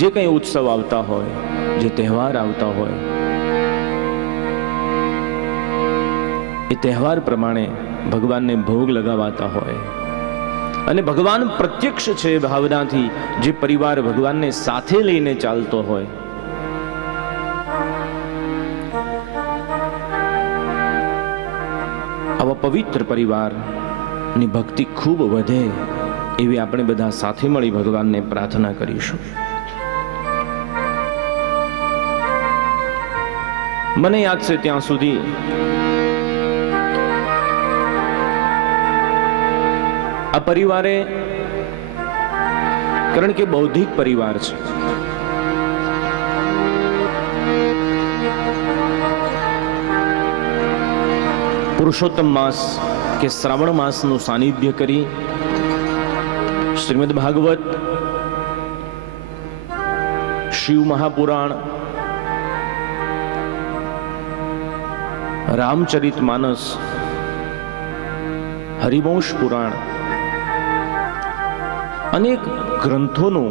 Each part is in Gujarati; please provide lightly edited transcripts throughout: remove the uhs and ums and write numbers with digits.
જે કંઈ ઉત્સવ આવતા હોય, જે તહેવાર આવતા હોય, એ તહેવાર પ્રમાણે ભગવાનને ભોગ લગાવાતા હોય અને ભગવાન પ્રત્યક્ષ છે ભાવનાથી જે પરિવાર ભગવાનને સાથે લઈને ચાલતો હોય, આવા પવિત્ર પરિવારની ભક્તિ ખૂબ વધે એવી આપણે બધા સાથે મળી ભગવાનને પ્રાર્થના કરીશું. મને યાદ છે ત્યાં સુધી આ પરિવારે, કારણ કે બૌદ્ધિક પરિવાર છે, પુરુષોત્તમ માસ કે શ્રાવણ માસનું સાનિધ્ય કરી શ્રીમદ ભાગવત, શિવ મહાપુરાણ, રામચરિત માનસ, હરિવંશ પુરાણ, અનેક ગ્રંથોનું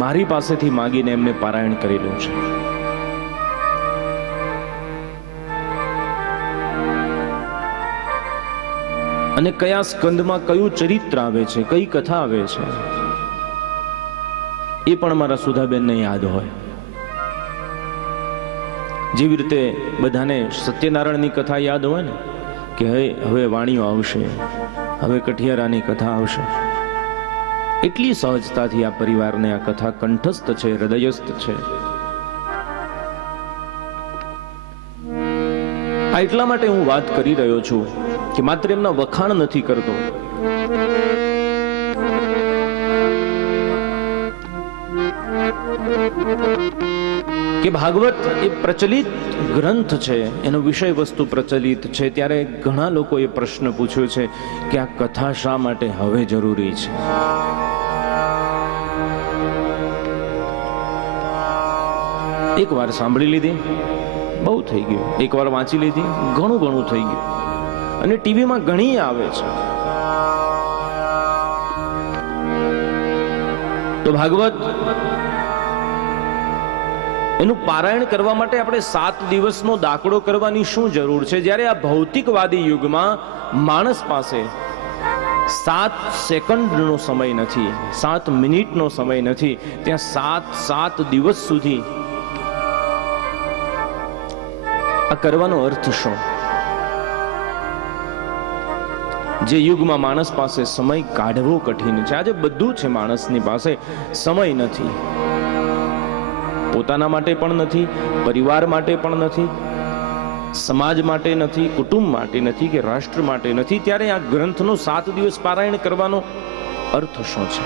મારી પાસેથી માગીને એમને પારાયણ કરેલું છે. અને કયા સ્કંદમાં કયું ચરિત્ર આવે છે, કઈ કથા આવે છે, એ પણ મારા સુધાબેનને યાદ હોય. જેવી રીતે બધાને સત્યનારાયણની કથા યાદ હોય ને, કે હવે વાણીઓ આવશે, હવે કઠિયારાની કથા આવશે, એટલી સહજતાથી આ પરિવારને આ કથા કંઠસ્થ છે, હૃદયસ્થ છે. આ એટલા માટે હું વાત કરી રહ્યો છું કે માત્ર એમના વખાણ નથી કરતો, કે ભાગવત એ પ્રચલિત ગ્રંથ છે, એનો વિષય વસ્તુ પ્રચલિત છે. ત્યારે ઘણા લોકોએ પ્રશ્ન પૂછ્યો છે કે આ કથા શા માટે હવે જરૂરી છે. એક વાર સાંભળી લીધી, બહુ થઈ ગયું. એક વાર વાંચી લીધી, ઘણું ઘણું થઈ ગયું. અને ટીવીમાં ઘણી આવે છે. તો ભાગવત એનું પારાયણ કરવા માટે આપણે 7 દિવસનો દાખલો કરવાની શું જરૂર છે, જ્યારે આ ભૌતિકવાદી યુગમાં માણસ પાસે 7 સેકન્ડનો સમય નથી, 7 મિનિટનો સમય નથી, ત્યાં 7 દિવસ સુધી આ કરવાનો અર્થ શું? જે યુગમાં માણસ પાસે સમય કાઢવો કઠિન છે. આજે બધું છે માણસની પાસે, સમય નથી. પોતાના માટે પણ નથી, પરિવાર માટે પણ નથી, સમાજ માટે નથી, કુટુંબ માટે નથી, કે રાષ્ટ્ર માટે નથી. ત્યારે આ ગ્રંથનો 7 દિવસ પારાયણ કરવાનો અર્થ શું છે?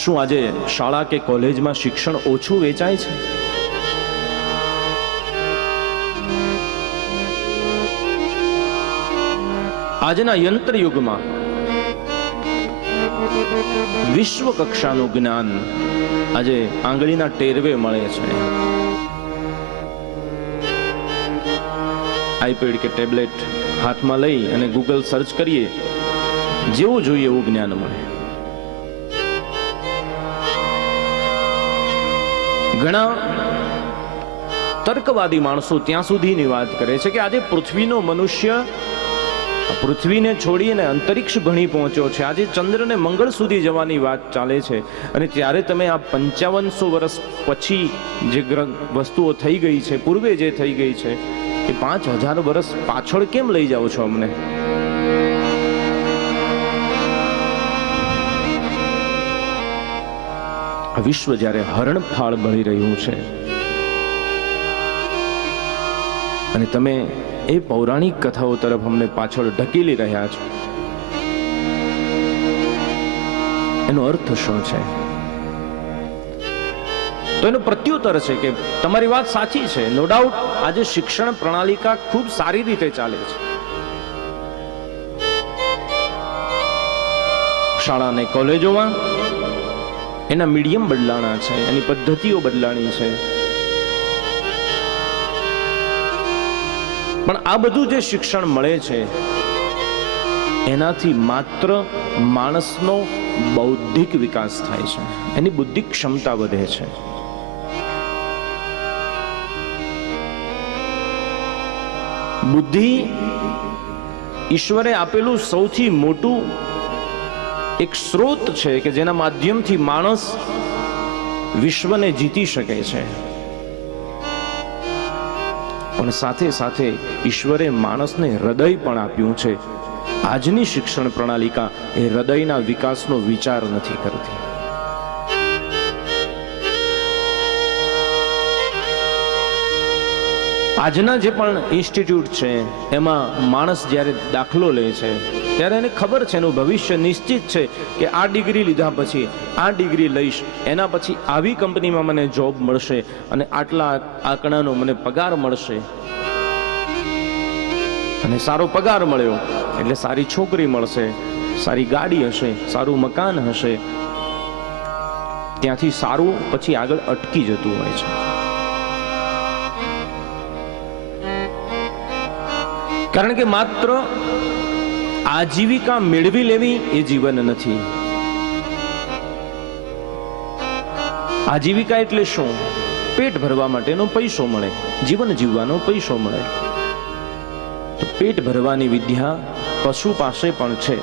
શું આજે શાળા કે કોલેજમાં શિક્ષણ ઓછું વેચાય છે? આજના યંત્ર યુગમાં વિશ્વ કક્ષાનું જ્ઞાન આજે આંગળીના ટેરવે મળે છે. આઈપેડ કે ટેબ્લેટ હાથમાં લઈ અને ગૂગલ સર્ચ કરીએ, જેવું જોઈએ એવું જ્ઞાન મળે. ઘણા તર્કવાદી માણસો ત્યાં સુધીની વાત કરે છે કે આજે પૃથ્વીનો મનુષ્ય પૃથ્વીને છોડીને અંતરિક્ષ ભણી પહોંચ્યો છે. આજે ચંદ્ર ને મંગળ સુધી જવાની વાત ચાલે છે. અને ત્યારે તમે આ 5500 વર્ષ પછી જે વસ્તુઓ થઈ ગઈ છે, પૂર્વે જે થઈ ગઈ છે, એ 5000 વર્ષ પાછળ કેમ લઈ જાઓ છો અમને? વિશ્વ જ્યારે હરણફાળ ભળી રહ્યું છે અને તમે એ પૌરાણિક કથાઓ તરફ અમને પાછળ ઢકેલી રહ્યા છો, એનો અર્થ શું છે? તો એનો પ્રત્યુત્તર છે કે તમારી વાત સાચી છે. નો ડાઉટ આજે શિક્ષણ પ્રણાલિકા ખૂબ સારી રીતે ચાલે છે. શાળા અને કોલેજોમાં એના મીડિયમ બદલાણા છે, એની પદ્ધતિઓ બદલાણી છે. પણ આ બધું જે શિક્ષણ મળે છે એનાથી માત્ર માણસનો બૌદ્ધિક વિકાસ થાય છે, એની બુદ્ધિક ક્ષમતા વધે છે. બુદ્ધિ ઈશ્વરે આપેલું સૌથી મોટું એક સ્ત્રોત છે કે જેના માધ્યમથી માણસ વિશ્વને જીતી શકે છે. પણ સાથે સાથે ઈશ્વરે માણસને હૃદય પણ આપ્યું છે. આજની શિક્ષણ પ્રણાલિકા એ હૃદયના વિકાસનો વિચાર નથી કરતી. આજના જે પણ ઇન્સ્ટિટ્યૂટ છે એમાં માણસ જ્યારે દાખલો લે છે ત્યારે એને ખબર છે, એનું ભવિષ્ય નિશ્ચિત છે કે આ ડિગ્રી લીધા પછી આ ડિગ્રી લઈશ, એના પછી આવી કંપનીમાં મને જોબ મળશે અને આટલા આંકડાનો મને પગાર મળશે. અને સારો પગાર મળ્યો એટલે સારી છોકરી મળશે, સારી ગાડી હશે, સારું મકાન હશે. ત્યાંથી સારું પછી આગળ અટકી જતું હોય છે. કારણ કે માત્ર આજીવિકા મેળવી લેવી એ જીવન નથી. આજીવિકા એટલે શું? પેટ ભરવા માટેનો પૈસો મળે, જીવન જીવવાનો પૈસો મળે. તો પેટ ભરવાની વિદ્યા પશુ પાસે પણ છે.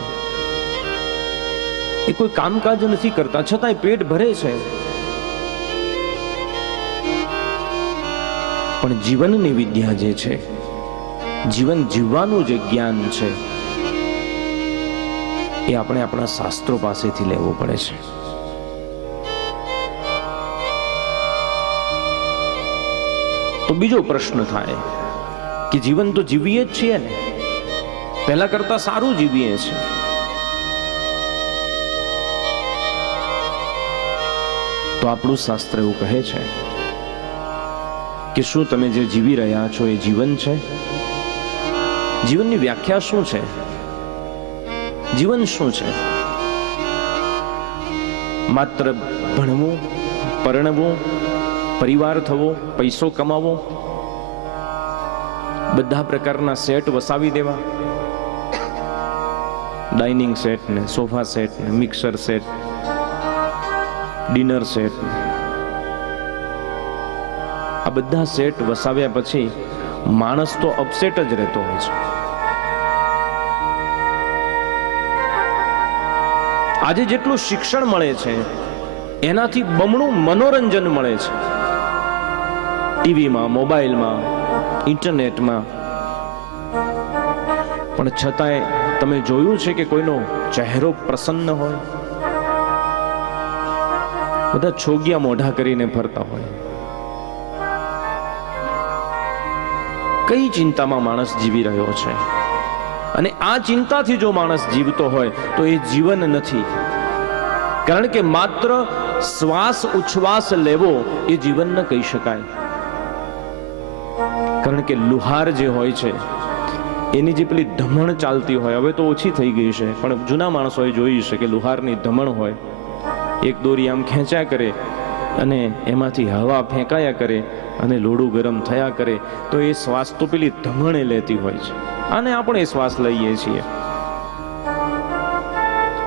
એ કોઈ કામકાજ નથી કરતા છતાંય પેટ ભરે છે. પણ જીવનની વિદ્યા જે છે, જીવન જીવવાનું જે જ્ઞાન છે, એ આપણે આપણા શાસ્ત્રો પાસેથી લેવું પડે છે. તો બીજો પ્રશ્ન થાય કે જીવન તો જીવીએ જ છીએ ને, પહેલા કરતા સારું જીવીએ છીએ. તો આપણું શાસ્ત્ર એવું કહે છે કે શું તમે જે જીવી રહ્યા છો એ જીવન છે? જીવનની વ્યાખ્યા શું છે? જીવન શું છે? માત્ર ભણવું, પરણવું, પરિવાર થવો, પૈસો કમાવો, બધા પ્રકારના સેટ વસાવી દેવા, ડાઇનિંગ સેટ ને, સોફા સેટ ને, મિક્સર સેટ, ડિનર સેટ, આ બધા સેટ વસાવ્યા પછી માણસ તો અપસેટ જ રહેતો હોય છે. આજે જેટલું શિક્ષણ મળે છે એનાથી બમણું મનોરંજન મળે છે. ટીવીમાં, મોબાઈલમાં, ઇન્ટરનેટમાં. પણ છતાંય તમે જોયું છે કે કોઈનો ચહેરો પ્રસન્ન હોય? બધા છોગિયા મોઢા કરીને ફરતા હોય. કઈ ચિંતામાં માણસ જીવી રહ્યો છે? અને આ ચિંતાથી જો માણસ જીવતો હોય તો એ જીવન નથી. કારણ કે માત્ર શ્વાસ ઉચ્છ્વાસ લેવો એ જીવન ન કહી શકાય. કારણ કે લુહાર જે હોય છે એની જે પેલી ધમણ ચાલતી હોય, હવે તો ઓછી થઈ ગઈ છે, પણ જૂના માણસોએ જોયું છે કે લુહારની ધમણ હોય, એક દોરી આમ ખેંચ્યા કરે અને એમાંથી હવા ફેંકાયા કરે અને લોડું ગરમ થયા કરે, તો એ શ્વાસ તો પેલી ધમણે લેતી હોય છે. અને આપણે શ્વાસ લઈએ છીએ.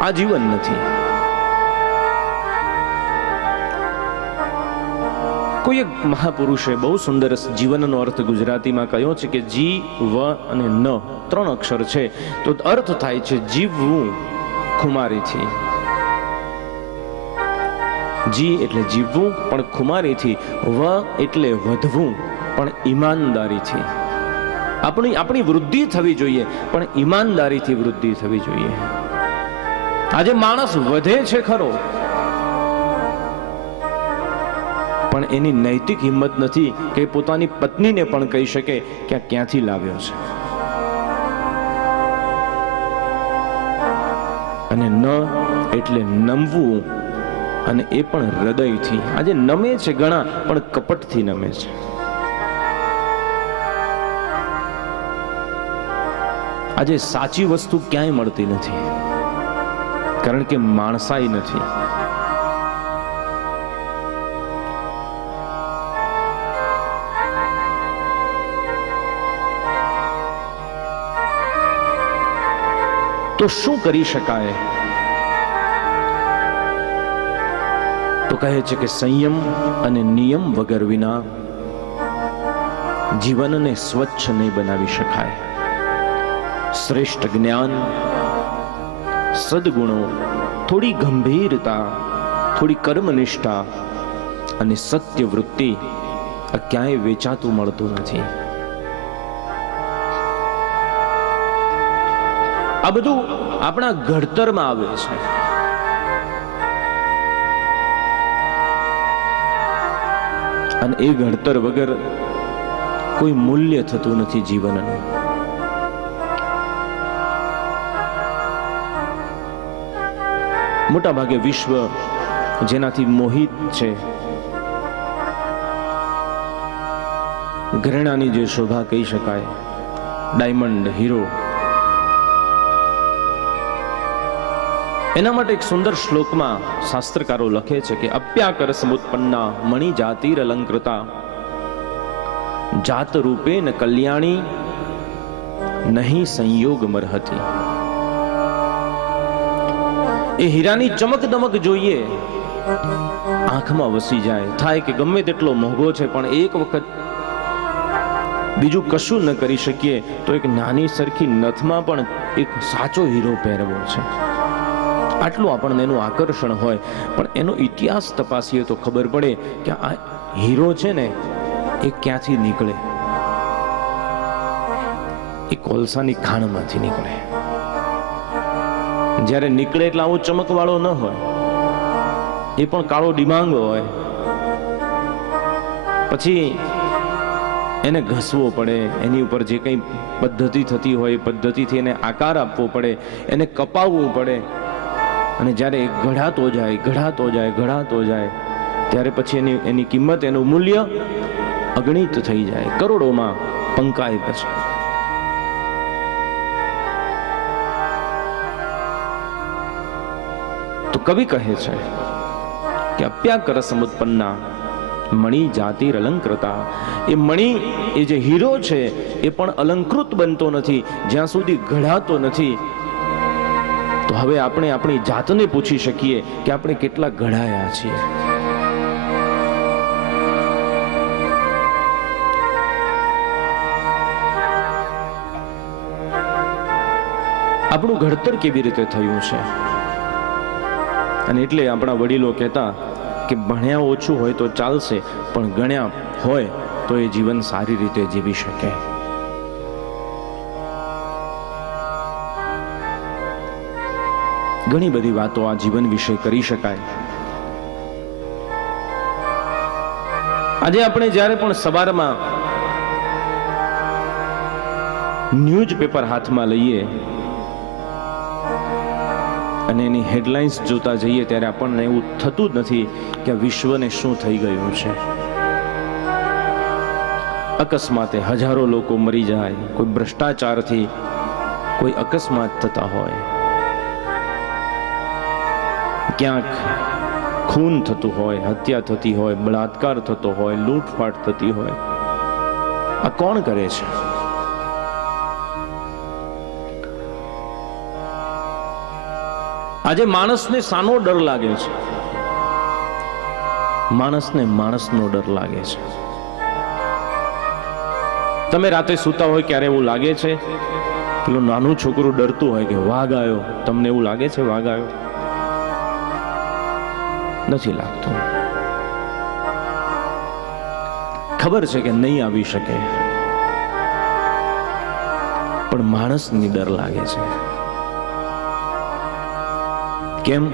આ જીવન નથી. કોઈ એક મહાપુરુષે બહુ સુંદર જીવનનો અર્થ ગુજરાતીમાં કહ્યો છે કે જી, વ અને ન 3 અક્ષર છે, તો અર્થ થાય છે જીવવું ખુમારીથી. જી એટલે જીવવું પણ ખુમારીથી, વ એટલે વધવું પણ ઈમાનદારીથી. આપણી વૃદ્ધિ થવી જોઈએ પણ ઈમાનદારીથી વૃદ્ધિ થવી જોઈએ. આજે માણસ વધે છે ખરો, પણ એની નૈતિક હિંમત નથી કે પોતાની પત્નીને પણ કહી શકે કે આ ક્યાંથી લાવ્યો છે. અને ન એટલે નમવું, અને એ પણ હૃદયથી. આજે નમે છે ઘણા પણ કપટથી નમે છે. આજે સાચી વસ્તુ ક્યાંય મળતી નથી, કારણ કે માણસાઈ નથી. તો શું કરી શકાય? તો કહે છે કે સંયમ અને નિયમ વગર વિના જીવનને સ્વચ્છ નહીં બનાવી શકાય. શ્રેષ્ઠ જ્ઞાન, સદગુણો, થોડી ગંભીરતા, થોડી કર્મનિષ્ઠા અને સત્ય વૃત્તિ આ ક્યાંય વેચાતું મળતું નથી. આ બધું આપણા ઘડતરમાં આવે છે. અને એ ઘડતર વગર કોઈ મૂલ્ય થતું નથી જીવનનું. મોટા ભાગે વિશ્વ જેનાથી મોહિત છે, ઘરેણાની જે શોભા કહી શકાય, ડાયમંડ, હીરો, એના માટે એક સુંદર શ્લોકમાં શાસ્ત્રકારો લખે છે કે અપ્યાકર સમુત્પન્ના મણિ જાતિર અલંકૃતા જાત રૂપેન કલ્યાણી નહીં સંયોગ મરહતી. એ હીરાની ચમક દમક જોઈએ, આંખમાં વસી જાય, થાય કે ગમે તેટલો મોંઘો છે પણ એક વખત બીજું કશું ન કરી શકીએ તો એક નાની સરખી નથમાં પણ એક સાચો હીરો પહેરવો છે, આટલું આપણને એનું આકર્ષણ હોય. પણ એનો ઇતિહાસ તપાસીએ તો ખબર પડે કે આ હીરો છે ને એ ક્યાંથી નીકળે? એ કોલસાની ખાણમાંથી નીકળે. જ્યારે નીકળે એટલે આવો ચમકવાળો ન હોય, એ પણ કાળો ડિમાંગ હોય. પછી એને ઘસવો પડે, એની ઉપર જે કંઈ પદ્ધતિ થતી હોય એ પદ્ધતિથી એને આકાર આપવો પડે, એને કપાવવું પડે. અને જ્યારે ઘડાતો જાય ઘડાતો જાય ઘડાતો જાય ત્યારે પછી એની કિંમત, એનું મૂલ્ય અગણિત થઈ જાય, કરોડોમાં પંકાય. પછી તો કવિ કહે છે કે અપ્યાકર સમુત્પન્ના મણિ જાતિર અલંકૃતા. એ મણિ, એ જે હીરો છે એ પણ અલંકૃત બનતો નથી જ્યાં સુધી ઘડાતો નથી. તો હવે આપણે આપણી જાતને પૂછી શકીએ કે આપણે કેટલા ઘડાયા છીએ. આપણું ઘડતર કેવી રીતે થયું છે? અને એટલે આપણા વડીલો કહેતા કે ભણ્યા ઓછું હોય તો ચાલશે, પણ ગણ્યા હોય તો એ જીવન સારી રીતે જીવી શકે. ઘણી બધી વાતો આ જીવન વિશે કરી શકાય. આજે આપણે જ્યારે પણ સવારમાં ન્યૂઝપેપર હાથમાં લઈએ અને એની હેડલાઇન્સ જોતા જઈએ ત્યારે આપણને એવું થતું જ નથી કે વિશ્વને શું થઈ ગયું છે. અકસ્માતે હજારો લોકો મરી જાય, કોઈ ભ્રષ્ટાચારથી કોઈ અકસ્માત થતા હોય, ક્યાંક ખૂન થતું હોય, હત્યા થતી હોય, બળાત્કાર થતો હોય, લૂંટફાટ થતી હોય. આ કોણ કરે છે? આજે માણસને શાનો ડર લાગે છે? માણસને માણસનો ડર લાગે છે. તમે રાતે સૂતા હોય ક્યારે એવું લાગે છે? પેલું નાનું છોકરું ડરતું હોય કે વાઘ આવ્યો, તમને એવું લાગે છે વાઘ આવ્યો? નથી લાગતું. ખબર છે કે નહીં આવી શકે, પણ માણસની ડર લાગે છે. કેમ?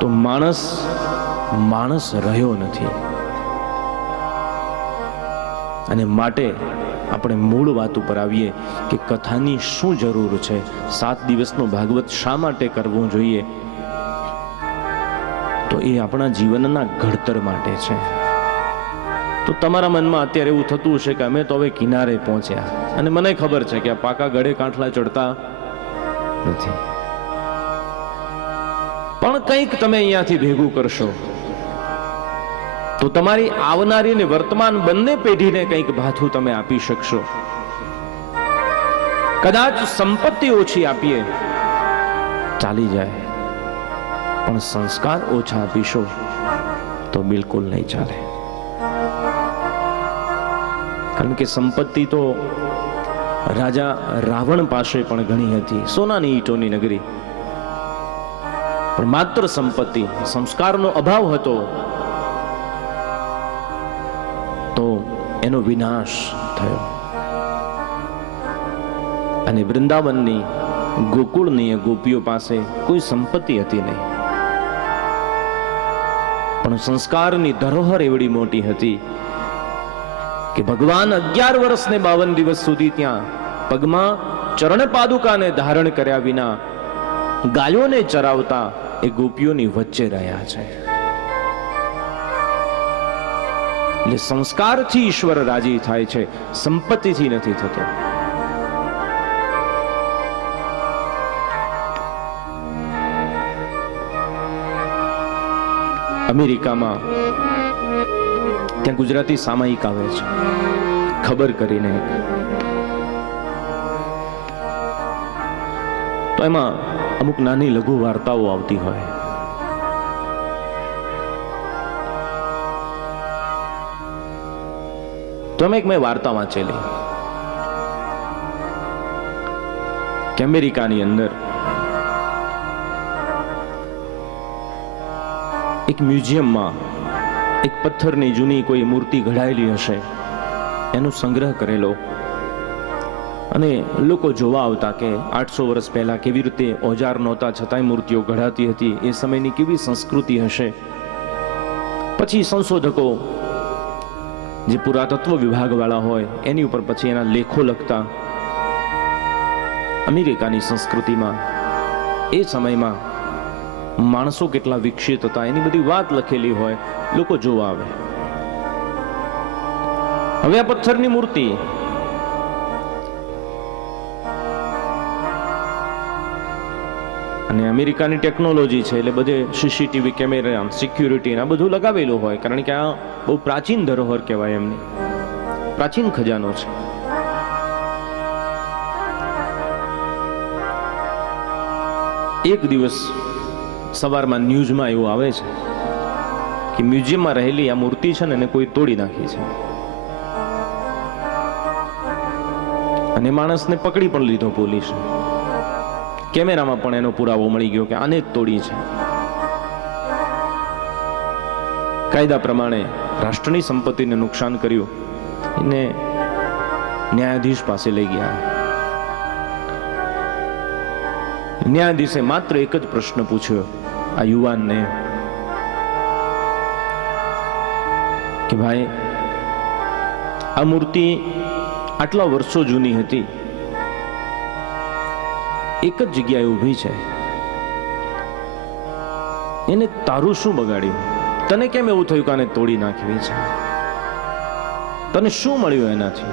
તો માણસ રહ્યો નથી. અને માટે આપણે મૂળ વાત ઉપર આવીએ કે કથાની શું જરૂર છે? 7 દિવસનો ભાગવત શા માટે કરવો જોઈએ? તો એ આપણા જીવનના ઘડતર માટે છે. તો તમારા મનમાં અત્યારે એવું થતું હશે કે અમે તો હવે કિનારે પહોંચ્યા, અને મને ખબર છે કે આ પાકા ગળે કાંઠલા ચડતા નથી, પણ કંઈક તમે અહીંયાથી ભેગું કરશો તો તમારી આવનારી અને વર્તમાન બંને પેઢીને કંઈક ભાથું તમે આપી શકશો. કદાચ સંપત્તિ ઓછી આપીએ ચાલી જાય, પણ સંસ્કાર ઓછા આપીશો તો બિલકુલ નહીં ચાલે. કારણ કે સંપત્તિ તો રાજા રાવણ પાસે પણ ઘણી હતી, સોનાની ઈંટોની નગરી, પણ માત્ર સંપત્તિ, સંસ્કારનો અભાવ હતો તો એનો વિનાશ થયો. અને વૃંદાવનની ગોકુળની ગોપીઓ પાસે કોઈ સંપત્તિ હતી નહીં, પણ સંસ્કારની ધરોહર એવડી મોટી હતી કે ભગવાન 11 વર્ષ ને 52 દિવસ સુધી ત્યાં પગમાં ચરણ પાદુકાને ધારણ કર્યા વિના ગાયોને ચરાવતા એ ગોપીઓની વચ્ચે રહ્યા છે. એટલે સંસ્કારથી ઈશ્વર રાજી થાય છે, સંપત્તિથી નથી થતો. અમેરિકામાં ત્યાં ગુજરાતી સામાયિક આવે છે, ખબર કરીને, તો એમાં અમુક નાની લઘુ વાર્તાઓ આવતી હોય. તો એમાં એક મેં વાર્તા વાંચેલી કે અમેરિકાની અંદર એક મ્યુઝિયમમાં એક પથ્થરની જૂની કોઈ મૂર્તિ ઘડાયેલી હશે, એનો સંગ્રહ કરેલો, અને લોકો જોવા આવતા કે 800 વર્ષ પહેલા કેવી રીતે ઓજાર નહોતા છતાંય મૂર્તિઓ ઘડાતી હતી, એ સમયની કેવી સંસ્કૃતિ હશે. પછી સંશોધકો, જે પુરાતત્વ વિભાગવાળા હોય, એની ઉપર પછી એના લેખો લખતા. અમેરિકાની સંસ્કૃતિમાં એ સમયમાં માણસો કેટલા વિકસિત હતા એની બધી વાત લખેલી હોય, લોકો જોવા આવે. હવે આ પથ્થરની મૂર્તિ અને અમેરિકાની ટેકનોલોજી છે એટલે બધે સીસીટીવી કેમેરા, સિક્યુરિટી આ બધું લગાવેલું હોય, કારણ કે આ બહુ પ્રાચીન ધરોહર કહેવાય, એમની પ્રાચીન ખજાનો છે. એક દિવસ સવારમાં ન્યૂઝમાં એવું આવે છે કે મ્યુઝિયમમાં રહેલી આ મૂર્તિ છે ને એને કોઈ તોડી નાખી છે, અને માણસને પકડી પણ લીધો પોલીસ. કેમેરામાં પણ એનો પુરાવો મળી ગયો કે આને જ તોડી છે. કાયદા પ્રમાણે રાષ્ટ્રની સંપત્તિને નુકસાન કર્યું એને ન્યાયાધીશ પાસે લઈ ગયા. ન્યાયાધીશે માત્ર એક જ પ્રશ્ન પૂછ્યો આ યુવાનને કે ભાઈ, આ મૂર્તિ આટલા વર્ષો જૂની હતી, એક જ જગ્યાએ ઊભી છે, એને તારું શું બગાડ્યું? તને કેમ એવું થયું કે આને તોડી નાખવી છે? તને શું મળ્યું એનાથી?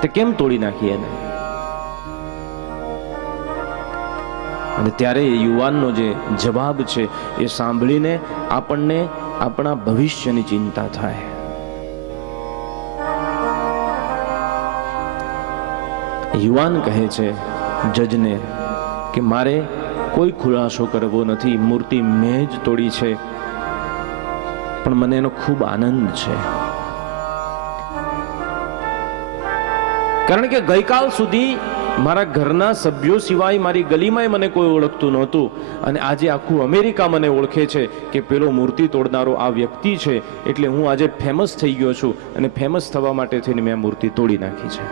તે કેમ તોડી નાખી એને? અને ત્યારે યુવાનનો જે જવાબ છે એ સાંભળીને આપણને આપણા ભવિષ્યની ચિંતા થાય. યુવાન કહે છે જજને કે મારે કોઈ ખુલાસો કરવો નથી, મૂર્તિ મેં જ તોડી છે, પણ મને એનો ખૂબ આનંદ છે. કારણ કે ગઈકાલ સુધી મારા ઘરના સભ્યો સિવાય મારી ગલીમાં મને કોઈ ઓળખતું નહોતું, અને આજે આખું અમેરિકા મને ઓળખે છે કે પેલો મૂર્તિ તોડનારો આ વ્યક્તિ છે, એટલે હું આજે ફેમસ થઈ ગયો છું, અને ફેમસ થવા માટે થઈને મેં મૂર્તિ તોડી નાખી છે.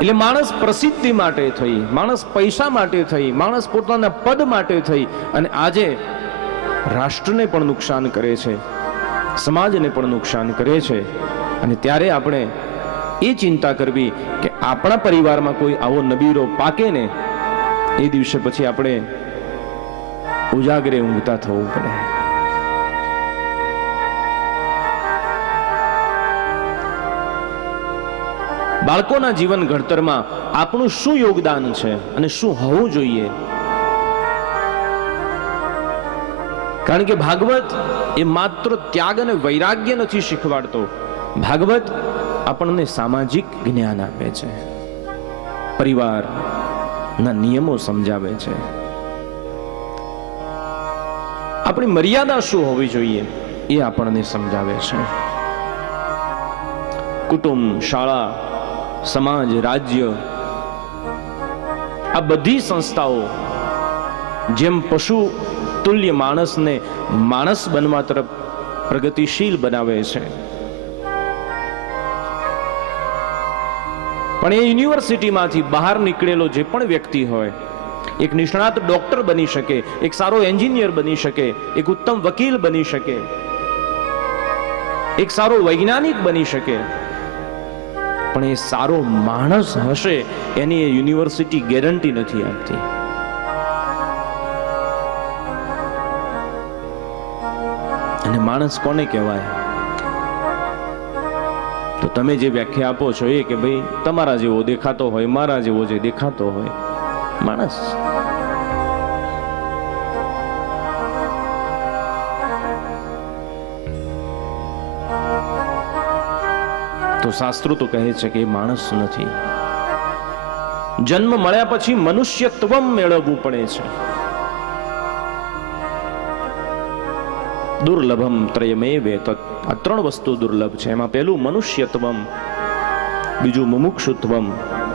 એટલે માણસ પ્રસિદ્ધિ માટે થઈ, માણસ પૈસા માટે થઈ, માણસ પોતાના પદ માટે થઈ અને આજે રાષ્ટ્રને પણ નુકસાન કરે છે, સમાજને પણ નુકસાન કરે છે. અને ત્યારે આપણે એ ચિંતા કરવી કે આપણા પરિવારમાં કોઈ આવો નબીરો પાકે ને, એ દિવસે પછી આપણે ઉજાગરે ઊંઘતા થવું પડે. બાળકોના જીવન ઘડતરમાં આપણું શું યોગદાન છે અને શું હોવું જોઈએ? કારણ કે ભાગવત એ માત્ર ત્યાગ અને વૈરાગ્ય નથી શીખવાડતો. ભાગવત આપણને સામાજિક જ્ઞાન આપે છે, પરિવારના નિયમો સમજાવે છે, આપણી મર્યાદા શું હોવી જોઈએ એ આપણને સમજાવે છે. કુટુંબ, શાળા, સમાજ, રાજ્ય, આ બધી સંસ્થાઓ જેમ પશુ તુલ્ય માણસને માણસ બનવા તરફ પ્રગતિશીલ બનાવે છે, પણ એ યુનિવર્સિટીમાંથી બહાર નીકળેલો જે પણ વ્યક્તિ હોય, એક નિષ્ણાત ડોક્ટર બની શકે, એક સારો એન્જિનિયર બની શકે, એક ઉત્તમ વકીલ બની શકે, એક સારો વૈજ્ઞાનિક બની શકે, પણ એ સારો માણસ હશે એની એ યુનિવર્સિટી ગેરંટી નથી આપતી. અને માણસ કોને કહેવાય? તો તમે જે વ્યાખ્યા આપો છો એ કે ભાઈ તમારા જેવો દેખાતો હોય, મારા જેવો જે દેખાતો હોય, માણસ. તો શાસ્ત્રો તો કહે છે કે એ માણસ નથી. જન્મ મળ્યા પછી મનુષ્યત્વ મેળવવું પડે છે. દુર્લભમ ત્રયમેવ એતત, આ ત્રણ વસ્તુ દુર્લભ છે. એમાં પહેલું મનુષ્યત્વમ, બીજું મુમુક્ષુત્વમ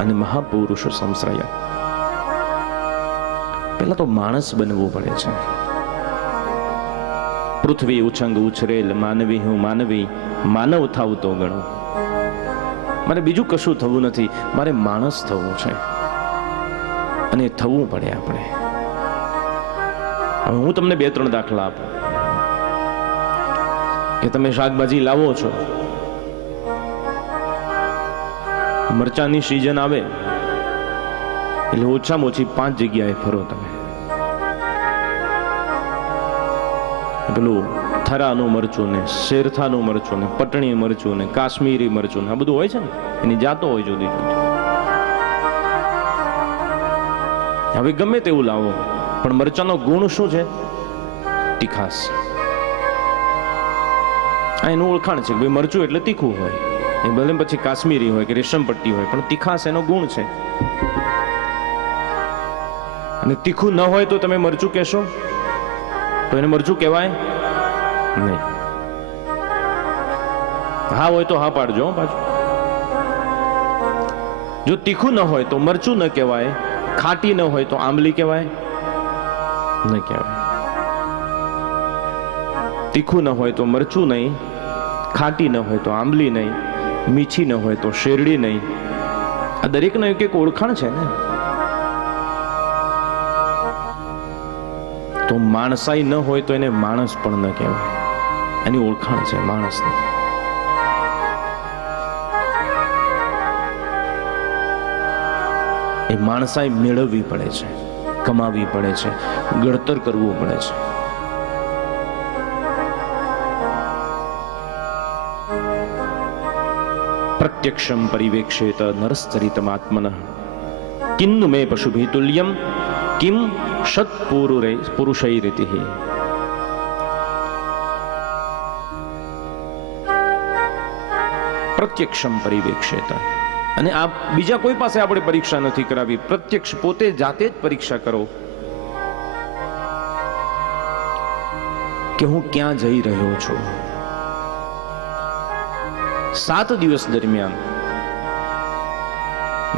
અને મહાપુરુષ સંશ્રય. પહેલા તો માણસ બનવું પડે છે. પૃથ્વી ઉછંગ ઉછરેલ, માનવી હું માનવી, માનવ થાવ તો ગણો. મારે બીજું કશું થવું નથી, મારે માણસ થવું છે અને થવું પડે આપણે. હવે હું તમને 2-3 દાખલા આપું કે તમે શાકભાજી લાવો છો, મરચાની સીઝન આવે એટલે ઓછામાં ઓછી 5 જગ્યાએ ફરો તમે. પેલું થરાનું મરચું ને, શેરથાનું મરચું ને, પટણી મરચું ને, કાશ્મીરી મરચું ને, આ બધું હોય છે ને, એની જાતો હોય જુદી જુદી. હવે ગમે તેવું લાવો, પણ મરચાનો ગુણ શું છે? તીખાસ. આ એનું ઓળખાણ છે કે ભાઈ મરચું એટલે તીખું હોય. એ ભલે પછી કાશ્મીરી હોય કે રેશમ પટ્ટી હોય, પણ તીખાસ એનો ગુણ છે. અને તીખું ન હોય તો તમે મરચું કહેશો તો એને મરચું કહેવાય નહીં. હા હોય તો હા પાડજો પાછું. જો તીખું ન હોય તો મરચું ન કહેવાય, ખાટી ન હોય તો આંબલી કહેવાય ન કહેવાય. તીખું ન હોય તો મરચું નહીં, ખાટી ન હોય તો આંબલી નહીં, મીઠી ન હોય તો શેરડી નહીં. આ દરેકનો એક એક ઓળખાણ છે ને. તો માણસાઈ ન હોય તો એને માણસ પણ ન કહેવાય. એની ઓળખાણ છે માણસની. એ માણસાઈ મેળવવી પડે છે, કમાવી પડે છે, ઘડતર કરવું પડે છે. પ્રત્યક્ષમ પરિવેક્ષેત નરશ્ચરિતમાત્મનઃ કિન્નુ મે પશુભિ તુલ્યમ કિમ સત્પુરુષૈરિતિઃ. પ્રત્યક્ષમ પરિવેક્ષેત. અને આ બીજા કોઈ પાસે આપણે પરીક્ષા નથી કરાવી, પ્રત્યક્ષ પોતે જાતે જ પરીક્ષા કરો કે હું ક્યાં જઈ રહ્યો છું. 7 દિવસ દરમિયાન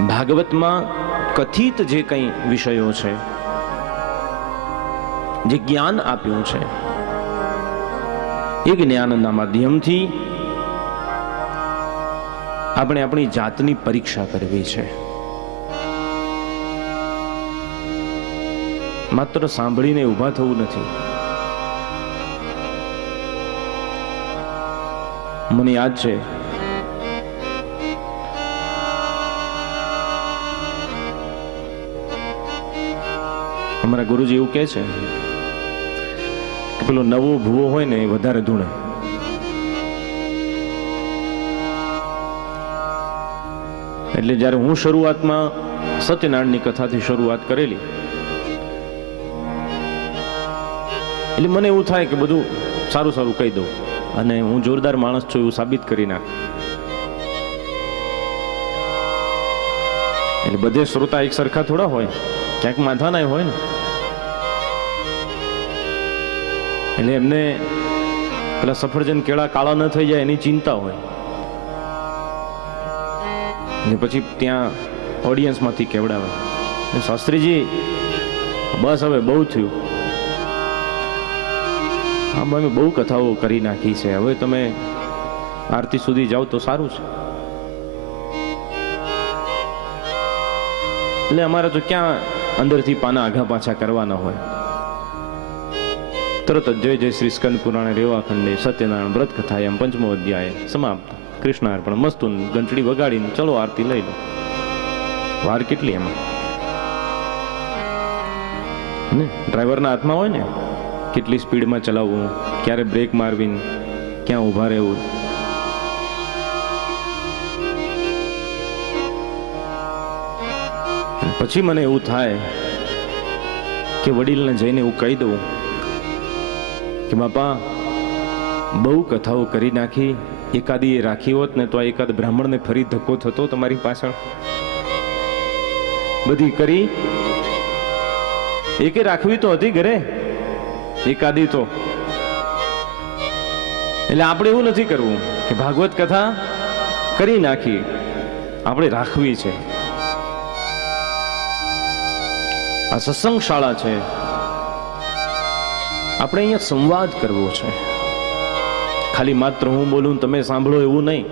ભાગવતમાં કથિત જે કંઈ વિષયો છે, જે જ્ઞાન આપ્યું છે, એ જ્ઞાનના માધ્યમથી આપણે આપણી જાતની પરીક્ષા કરવી છે. માત્ર સાંભળીને ઊભા થવું નથી. મને યાદ છે અમારા ગુરુજી એવું કહે છે કે પેલો નવો ભૂવો હોય ને એ વધારે ધૂણે. એટલે જ્યારે હું શરૂઆતમાં સત્યનારાયણની કથાથી શરૂઆત કરેલી, એટલે મને એવું થાય કે બધું સારું સારું કહી દઉં અને હું જોરદાર માણસ છું એવું સાબિત કરી નાખ. એટલે બધે શ્રોતા એક સરખા થોડા હોય, ક્યાંક માથાના હોય ને. એટલે એમને પેલા સફરજન કેળા કાળા ન થઈ જાય એની ચિંતા હોય. ને પછી ત્યાં ઓડિયન્સમાંથી કેવડાવે, શાસ્ત્રીજી બસ હવે બહુ થયું, આમ અમે બહુ કથાઓ કરી નાખી છે, હવે તમે આરતી સુધી જાઓ તો સારું છે. એટલે અમારે તો ક્યાં અંદરથી પાના આઘા પાછા કરવાના હોય, તરત જ જય જય શ્રી સ્કંદ પુરાણે રેવા ખંડે સત્યનારાયણ વ્રત કથા એમ 5મો અધ્યાય સમાપ્ત, કૃષ્ણાર્પણ મસ્તું ઘંટડી વગાડીને ચલો આરતી લઈ લો. વાર કેટલી એમાં ને ડ્રાઈવરના હાથમાં હોય ને, કેટલી સ્પીડમાં ચલાવવું, ક્યારે બ્રેક મારવી, ક્યાં ઊભા રહેવું. પછી મને એવું થાય કે વડીલને જઈને એવું કહી દઉં કે બાપા બહુ કથાઓ કરી નાખી, એકાદી એ રાખી હોત ને તો આ એકાદ બ્રાહ્મણને ફરી ધક્કો થતો તમારી પાછળ. બધી કરી, એકે રાખવી તો હતી ઘરે એકાદી તો. એટલે આપણે એવું નથી કરવું કે ભાગવત કથા કરી નાખી, આપણે રાખવી છે. આ સત્સંગ શાળા છે, આપણે અહીંયા સંવાદ કરવો છે. ખાલી માત્ર હું બોલું તમે સાંભળો એવું નહીં.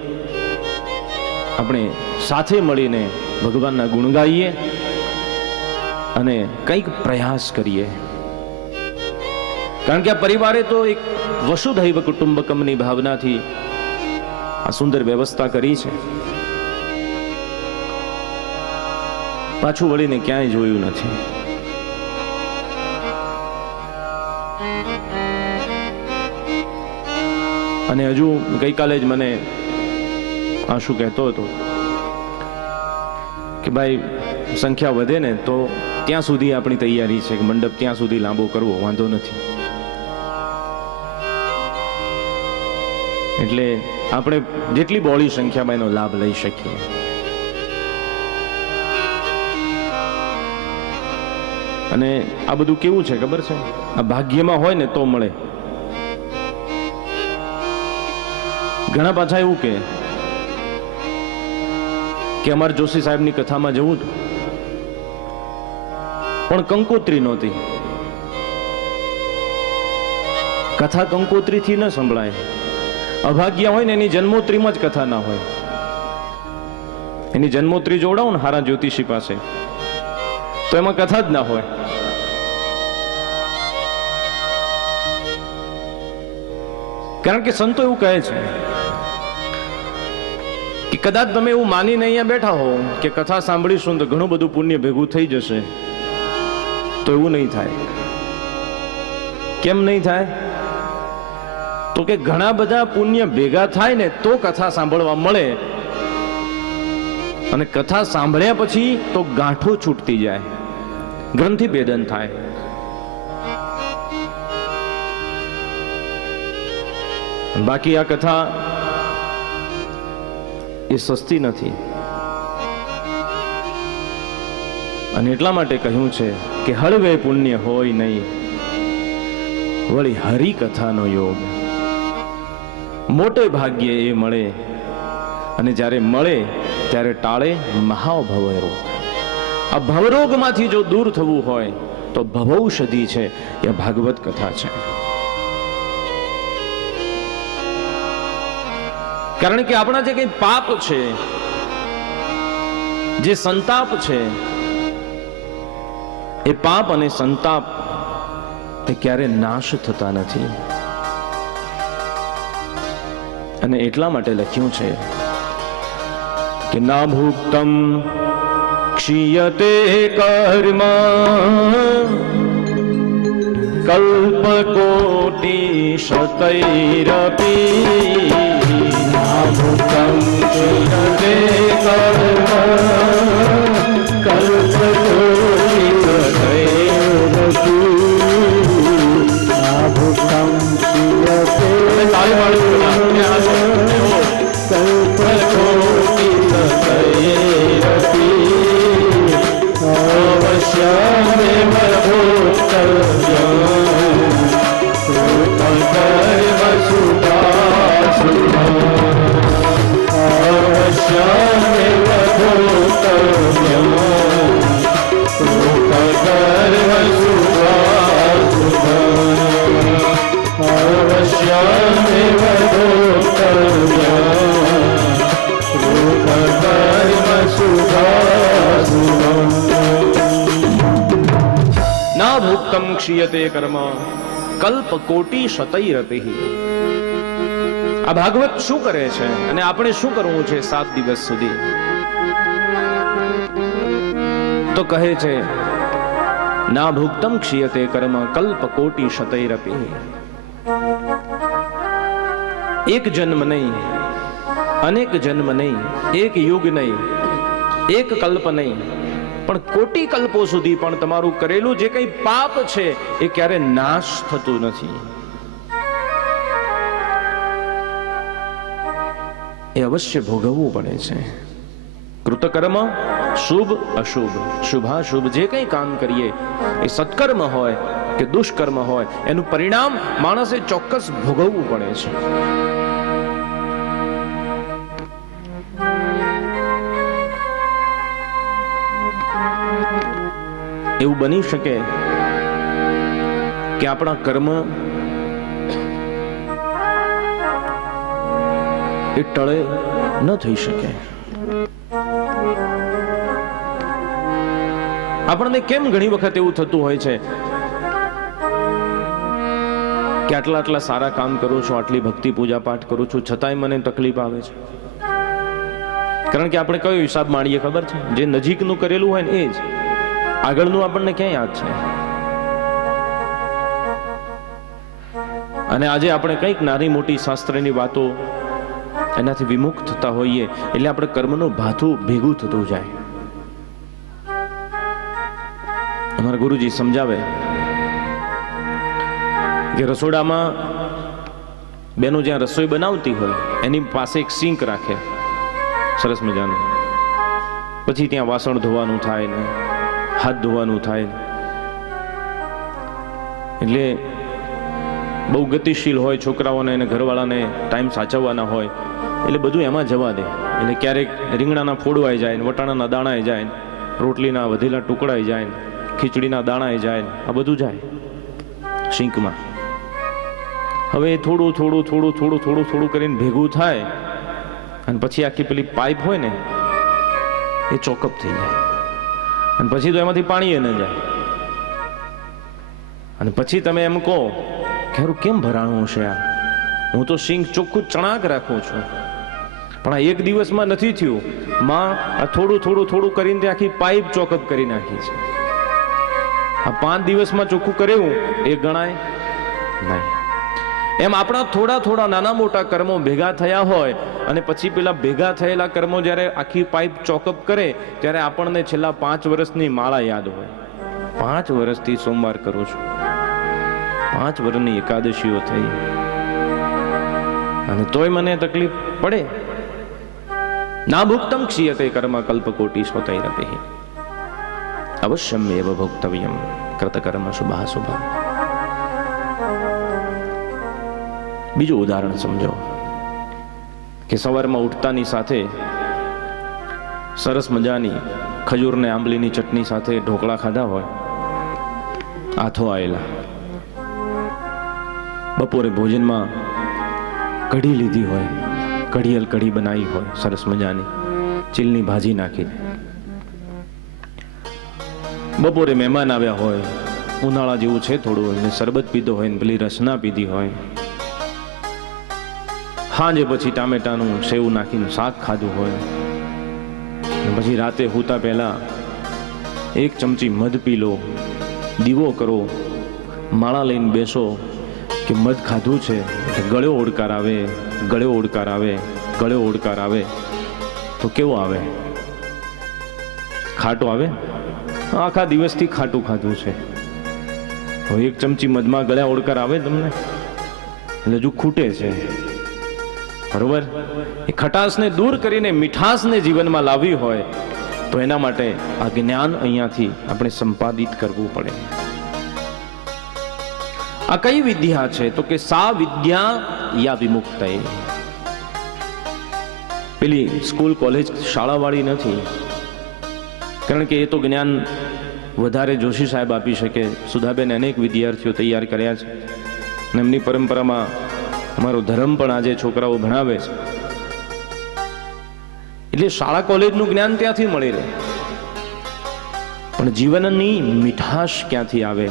આપણે સાથે મળીને ભગવાનના ગુણ ગાઈએ અને કંઈક પ્રયાસ કરીએ. કારણ કે આ પરિવારે તો એક વસુધૈવ કુટુંબકમની ભાવનાથી આ સુંદર વ્યવસ્થા કરી છે. પાછું વળીને ક્યાંય જોયું નથી. અને હજુ ગઈકાલે જ મને આશુ કહેતો હતો કે ભાઈ સંખ્યા વધે ને તો ત્યાં સુધી આપણી તૈયારી છે કે મંડપ ત્યાં સુધી લાંબો કરવો, વાંધો નથી. એટલે આપણે જેટલી બહોળી સંખ્યામાં એનો લાભ લઈ શકીએ. અને આ બધું કેવું છે ખબર છે, આ ભાગ્યમાં હોય ને તો મળે. ઘણા પાછા એવું કે અમારે જોશી સાહેબની કથામાં જવું હતું પણ કંકોત્રી નહોતી. કથા કંકોત્રીથી ન સંભળાય. અભાગ્ય હોય ને એની જન્મોત્રીમાં જ કથા ના હોય. એની જન્મોત્રી જોડાવો ને હારા જ્યોતિષી પાસે તો એમાં કથા જ ના હોય. કારણ કે સંતો એવું કહે છે કે કદાચ તમે એવું માનીને અહીંયા બેઠા હો કે કથા સાંભળીશું તો ઘણું બધું પુણ્ય ભેગું થઈ જશે, તો એવું નહીં થાય. કેમ નહીં થાય? તો કે ઘણા બધા પુણ્ય ભેગા થાય ને તો કથા સાંભળવા મળે, અને કથા સાંભળ્યા પછી તો ગાંઠો છૂટતી જાય, ગ્રંથિ ભેદન થાય. બાકી આ કથા એ સસ્તી નથી. અને એટલા માટે કહ્યું છે કે હળવે પુણ્ય હોય નહીં, વળી હરિ કથાનો યોગ. મોટે ભાગ્યે એ મળે, અને જ્યારે મળે ત્યારે ટાળે મહાભવ રોગ. આ ભવરોગમાંથી જો દૂર થવું હોય તો ભવૌષધિ છે એ ભાગવત કથા છે. કારણ કે આપણા જે કઈ પાપ છે, જે સંતાપ છે, એ પાપ અને સંતાપ એ ક્યારે નાશ થતા નથી. અને એટલા માટે લખ્યું છે કે ના ભુક્તમ ક્ષીયતે કર્મ કલ્પકોટિ શતૈરપી. ના ભુક્તમ ક્ષીયતે કર્મ કલ્પકોટિ શતૈરપી. ના ભુક્તમ ક્ષીયતે કલ્પકોટિ શતૈરપી. ક્ષીયતે કર્મ કલ્પ કોટી શતૈરપિ. આ ભાગવત શું કરે છે અને આપણે શું કરવું છે 7 દિવસ સુધી? તો કહે છે ના ભુક્તમ ક્ષીયતે કર્મ કલ્પ કોટી શતૈરપિ. એક જન્મ નહીં, અનેક જન્મ નહીં, એક યુગ નહીં, એક કલ્પ નહીં, પણ કોટી કલ્પો સુધી પણ તમારું કરેલું જે કંઈ પાપ છે એ ક્યારે નાશ થતું નથી. એ અવશ્ય ભોગવવું પડે છે. કૃતકર્મ શુભ અશુભ, શુભાશુભ જે કંઈ કામ કરીએ એ સત્કર્મ હોય કે દુષ્કર્મ હોય એનું પરિણામ માણસે ચોક્કસ ભોગવવું પડે છે. એવું બની શકે કે આપણા કર્મ એ ટળે ન થઈ શકે. આપણને કેમ ઘણી વખત એવું થતું હોય છે કે આટલા સારા કામ કરું છું, આટલી ભક્તિ પૂજા પાઠ કરું છું, છતાંય મને તકલીફ આવે છે? કારણ કે આપણે કયો હિસાબ માંડીએ ખબર છે? જે નજીકનું કરેલું હોય ને એ જ, આગળનું આપણને ક્યાં યાદ છે? અને આજે આપણે કંઈક નાની મોટી શાસ્ત્રની વાતો એનાથી વિમુખ થતા હોઈએ એટલે આપણે કર્મનું ભાથું ભેગું થતું જાય. અમારા ગુરુજી સમજાવે કે રસોડામાં બેનો જ્યાં રસોઈ બનાવતી હોય એની પાસે એક સિંક રાખે સરસ મજાનું, પછી ત્યાં વાસણ ધોવાનું થાય ને હાથ ધોવાનું થાય. એટલે બહુ ગતિશીલ હોય છોકરાઓને અને ઘરવાળાને ટાઈમ સાચવવાના હોય એટલે બધું એમાં જવા દે. એટલે ક્યારેક રીંગણાના ફોડવાઈ જાય, વટાણાના દાણાઈ જાય, રોટલીના વધેલા ટુકડાઈ જાય, ખીચડીના દાણાઈ જાય, આ બધું જાય સિંકમાં. હવે થોડું થોડું થોડું થોડું થોડું થોડું કરીને ભેગું થાય અને પછી આખી પેલી પાઇપ હોય ને એ ચોકઅપ થઈ જાય અને પછી તો એમાંથી પાણી એ ન જાય. અને પછી તમે એમ કહો કે કેમ ભરાણું હશે આ, હું તો સિંક ચોખ્ખું ચણાક રાખું છું, પણ આ એક દિવસમાં નથી થયું. માં આ થોડું થોડું થોડું કરીને તે આખી પાઇપ ચોકઅપ કરી નાખી છે. આ 5 દિવસમાં ચોખ્ખું કર્યું એ ગણાય નહીં. એમ આપણા થોડા થોડા નાના મોટા કર્મો ભેગા થયા હોય અને પછી પેલા ભેગા થયેલા કર્મો જ્યારે આખી પાઇપ ચોકઅપ કરે ત્યારે આપણને છેલ્લા 5 વર્ષની માળા યાદ હોય. 5 વર્ષથી સોમવાર કરું છું, 5 વર્ષની એકાદશીઓ થઈ અને તોય મને તકલીફ પડે. ના ભુક્તમ ક્ષીયતે કર્મ કલ્પકોટી શતૈરપિ અવશ્યમ એવ ભોક્તવ્યમ કૃતકર્મ શુભાશુભમ. બીજું ઉદાહરણ સમજો કે સવારમાં ઉઠતાની સાથે સરસ મજાની ખજૂર ને આંબલીની ચટણી સાથે ઢોકળા ખાધા હોય, આથો આવેલા. બપોરે ભોજનમાં કઢી લીધી હોય, કઢિયલ કઢી બનાવી હોય સરસ મજાની, ચીલની ભાજી નાખી. બપોરે મહેમાન આવ્યા હોય, ઉનાળા જેવું છે થોડું, એટલે શરબત પીધો હોય ને પેલી રસના પીધી હોય. સાંજે પછી ટામેટાનું સેવ નાખીને શાક ખાધું હોય. પછી રાતે સૂતા પહેલા 1 ચમચી મધ પી લો, દીવો કરો, માળા લઈને બેસો કે મધ ખાધું છે એટલે ગળ્યો ઓડકાર આવે, ગળ્યો ઓડકાર આવે, ગળ્યો ઓડકાર આવે. તો કેવો આવે? ખાટો આવે. આખા દિવસથી ખાટું ખાધું છે, હવે 1 ચમચી મધમાં ગળ્યા ઓડકાર આવે તમને એટલે હજુ ખૂટે છે. બરોબર? એ ખટાશને દૂર કરીને મીઠાશને જીવનમાં લાવવી હોય તો એના માટે આ જ્ઞાન અહીંયાથી આપણે સંપાદિત કરવું પડે. આ કઈ વિદ્યા છે? તો કે સા વિદ્યા યા વિમુક્ત. પેલી સ્કૂલ કોલેજ શાળાવાળી નથી, કારણ કે એ તો જ્ઞાન વધારે જોશી સાહેબ આપી શકે. સુધાબેન અનેક વિદ્યાર્થીઓ તૈયાર કર્યા છે અને એમની પરંપરામાં અમારો ધર્મ પણ આજે છોકરાઓ ભણાવે છે. એટલે શાળા કોલેજનું જ્ઞાન ત્યાંથી મળી રહે, પણ જીવનની મીઠાશ ક્યાંથી આવે?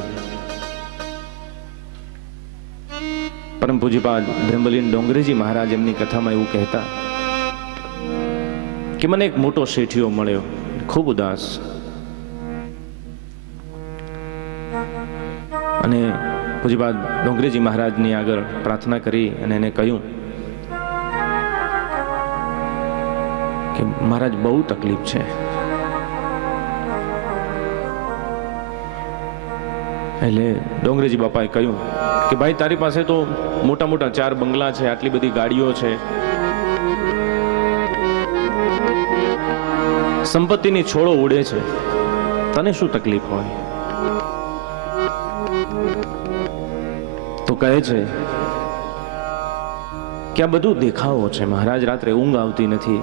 પરમ પૂજ્યપાદ બ્રહ્મલીન ડોંગરેજી મહારાજ એમની કથામાં એવું કહેતા કે મને એક મોટો શેઠિયો મળ્યો, ખૂબ ઉદાસ, અને પૂજ્યપાદ ડોંગરેજી મહારાજની આગળ પ્રાર્થના કરી અને એને કહ્યું કે મહારાજ બહુ તકલીફ છે. એટલે ડોંગરેજી બાપાએ કહ્યું કે ભાઈ તારી પાસે તો મોટા મોટા 4 બંગલા છે, આટલી બધી ગાડીઓ છે, સંપત્તિની છોડો ઉડે છે, તને શું તકલીફ હોય? તો કહે છે કે આ બધું દેખાવો છે મહારાજ, રાત્રે ઊંઘ આવતી નથી,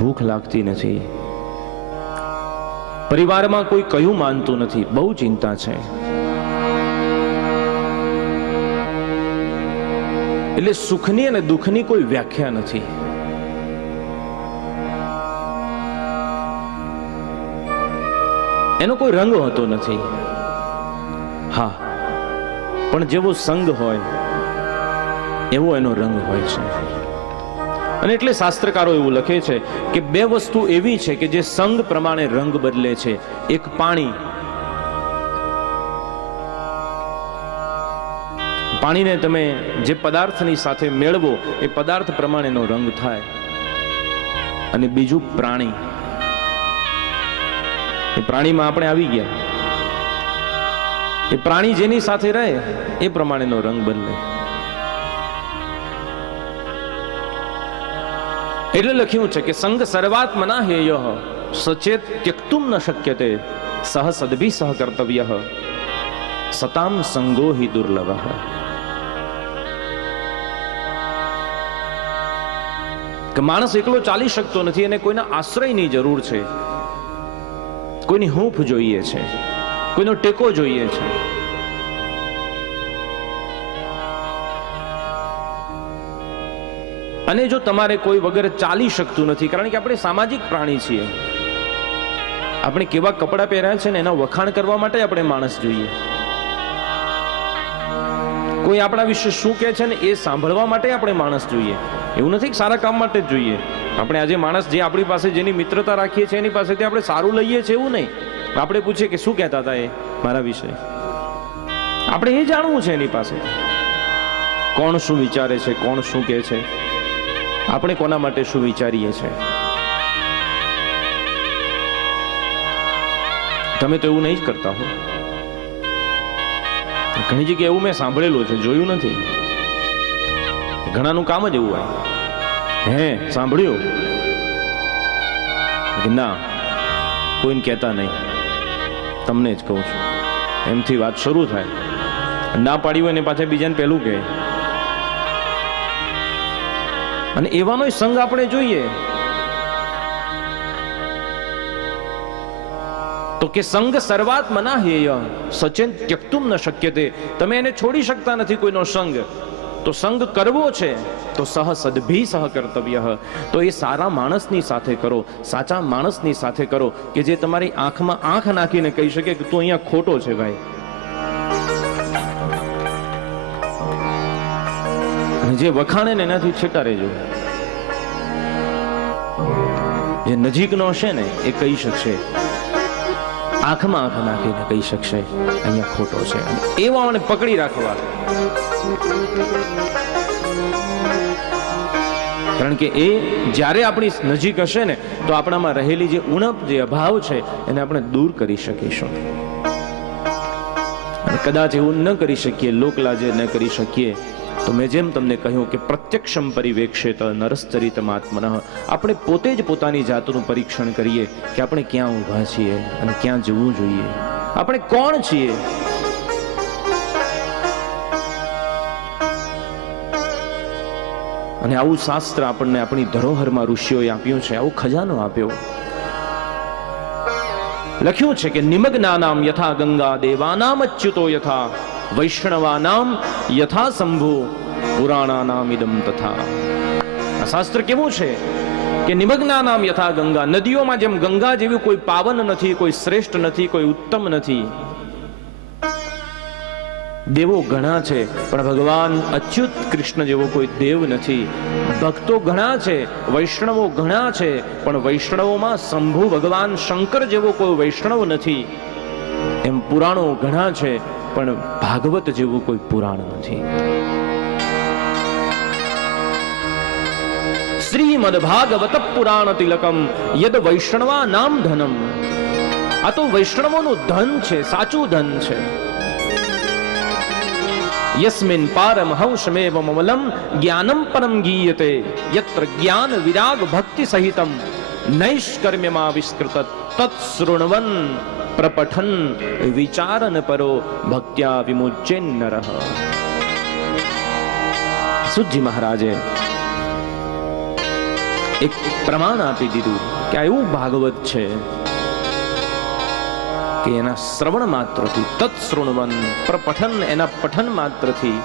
ભૂખ લાગતી નથી, પરિવારમાં કોઈ કયું માનતું નથી, બહુ ચિંતા છે. એટલે સુખની અને દુઃખની કોઈ વ્યાખ્યા નથી. એનો કોઈ રંગ હોતો નથી. હા, પણ જેવો સંગ હોય એવો એનો રંગ હોય છે. અને એટલે શાસ્ત્રકારો એવું લખે છે કે 2 વસ્તુ એવી છે કે જે સંગ પ્રમાણે રંગ બદલે છે. એક પાણી, પાણીને તમે જે પદાર્થની સાથે મેળવો એ પદાર્થ પ્રમાણેનો રંગ થાય. અને બીજું પ્રાણી, એ પ્રાણીમાં આપણે આવી ગયા, એ પ્રાણી જેની સાથે રહે એ પ્રમાણેનો રંગ બદલે. એટલે લખ્યું છે કે સંગ સર્વાત્મના હેય સચેત ત્યક્તુમ ન શક્યતે સહ સદભી સહ કર્તવ્ય સતામ સંગો હિ દુર્લભ. કે માણસ એકલો ચાલી શકતો નથી, એને કોઈના આશ્રયની જરૂર છે, કોઈની હૂંફ જોઈએ છે, કોઈનો ટેકો જોઈએ છે. અને જો તમારે કોઈ વગર ચાલી શકતું નથી, કારણ કે આપણે સામાજિક પ્રાણી છીએ, આપણે કેવા કપડાં પહેર્યા છે ને એના વખાણ કરવા માટે આપણે માણસ જોઈએ, કોઈ આપણા વિશે શું કહે છે ને એ સાંભળવા માટે આપણે માણસ જોઈએ. એવું નથી કે સારા કામ માટે જ જોઈએ. આપણે આજે માણસ જે આપણી પાસે જેની મિત્રતા રાખીએ છીએ એની પાસેથી આપણે સારું લઈએ છીએ એવું નહીં. આપણે પૂછીએ કે શું કહેતા હતા એ મારા વિશે, આપણે એ જાણવું છે એની પાસે કોણ શું વિચારે છે, કોણ શું કહે છે, આપણે કોના માટે શું વિચારીએ છીએ. તમે તો એવું નહીં જ કરતા હો. ઘણી જગ્યાએ એવું મેં સાંભળેલું છે, જોયું નથી. ઘણાનું કામ જ એવું હોય, હે સાંભળ્યું કે ના, કોઈને કહેતા નહીં, તમને જ કહું છું. એમથી વાત શરૂ થાય, ના પાડી હોય ને પાછા બીજાને પહેલું કહે. અને એવાનો સંગ આપણે જોઈએ તો કે સંગ સર્વાત્મના હેય સચેન ત્યક્તુમ ન શક્યતે. તમે એને છોડી શકતા નથી કોઈનો સંગ. તો સંગ કરવો છે તો સહ સદભી સહ કર્તવ્ય, તો એ સારા માણસની સાથે કરો, સાચા માણસની સાથે કરો કે જે તમારી આંખમાં આંખ નાખીને કહી શકે કે તું અહીંયા ખોટો છે ભાઈ. અને જે વખાણે ને એનાથી છેટા રહેજો. જે નજીકનો હશે ને એ કહી શકશે, આંખમાં આંખ નાખીને કહી શકશે અહીંયા ખોટો છે. એવાને પકડી રાખવા, કારણ કે એ જ્યારે આપણી નજીક હશે ને તો આપણામાં રહેલી જે ઉણપ, જે અભાવ છે એને આપણે દૂર કરી શકીશું. અને કદાચ એવું ન કરી શકીએ, લોકલાજે ન કરી શકીએ, તો મેં જેમ તમને કહ્યું કે પ્રત્યક્ષમ પરિવેક્ષેત નરશ્ચરિતમાત્મનઃ, આપણે પોતે જ પોતાની જાતનું પરીક્ષણ કરીએ કે આપણે ક્યાં ઊભા છીએ અને ક્યાં જવું જોઈએ, આપણે કોણ છીએ. અને આવું શાસ્ત્ર આપણને આપણી ધરોહરમાં ઋષિઓએ આપ્યું છે, આવો ખજાનો આપ્યો. લખ્યું છે કે નિમગ્નાનામ યથા ગંગા દેવાનામ અચ્યુતો યથા વૈષ્ણવાનામ યથા શંભુ પુરાણાનામ ઇદમ તથા. આ શાસ્ત્ર કેવું છે કે નિમગ્નાનામ યથા ગંગા, નદીઓમાં જેમ ગંગા જેવી કોઈ પાવન નથી, કોઈ શ્રેષ્ઠ નથી, કોઈ ઉત્તમ નથી, દેવો ઘણા છે પણ ભગવાન અચ્યુત કૃષ્ણ જેવો કોઈ દેવ નથી. ભક્તો ઘણા છે, વૈષ્ણવો ઘણા છે, પણ વૈષ્ણવોમાં શંભુ ભગવાન શંકર જેવો કોઈ વૈષ્ણવ નથી. એમ પુરાણો ઘણા છે પણ ભાગવત જેવું કોઈ પુરાણ નથી. શ્રીમદ ભાગવત પુરાણ તિલકમ યદ વૈષ્ણવા નામ ધનમ. આ તો વૈષ્ણવોનું ધન છે, સાચું ધન છે. યસ્મિન પારમહંસમેવ મમલમ જ્ઞાનમ પરમ ગીયતે યત્ર જ્ઞાન વિરાગ ભક્તિ સહિતમ નૈષ્કર્મ્યમાં વિસ્કૃત તત્સૃણવન પ્રપઠન વિચારન પરો ભક્ત્યા વિમુચ્યેન નરઃ. સુજી મહારાજે એક પ્રમાણ આપી દીધું કે આ એવું ભાગવત છે કે એના શ્રવણ માત્રથી, તત્સૃણવન પ્રપઠન, એના પઠન માત્રથી,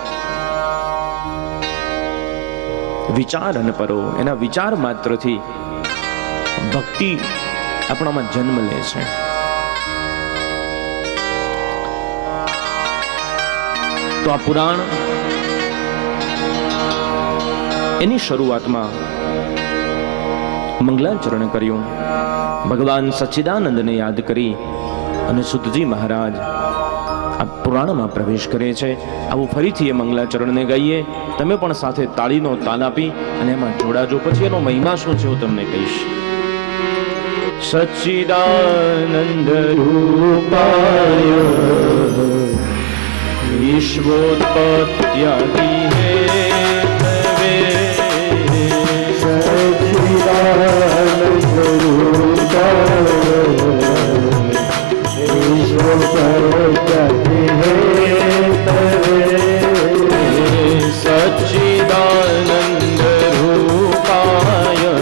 વિચારન પરો, એના વિચાર માત્રથી ભક્તિ આપણામાં જન્મ લે છે. તો આ પુરાણ એની શરૂઆતમાં મંગલાચરણ કર્યું. ભગવાન સચ્ચિદાનંદને યાદ કરી અને સુતજી મહારાજ આ પુરાણમાં પ્રવેશ કરે છે. આવું ફરીથી એ મંગલાચરણને ગાઈએ. તમે પણ સાથે તાળીનો તાલ આપી અને એમાં જોડાજો. પછી એનો મહિમા શું છે હું તમને કહીશ. સચ્ચિદાનંદ રૂપાય વિશ્વોત્પત્યાદિ હેતવે સચ્ચિદાનંદ રૂપાય વિશ્વોત્પત્યાદિ હેતવે સચ્ચિદાનંદ રૂપાય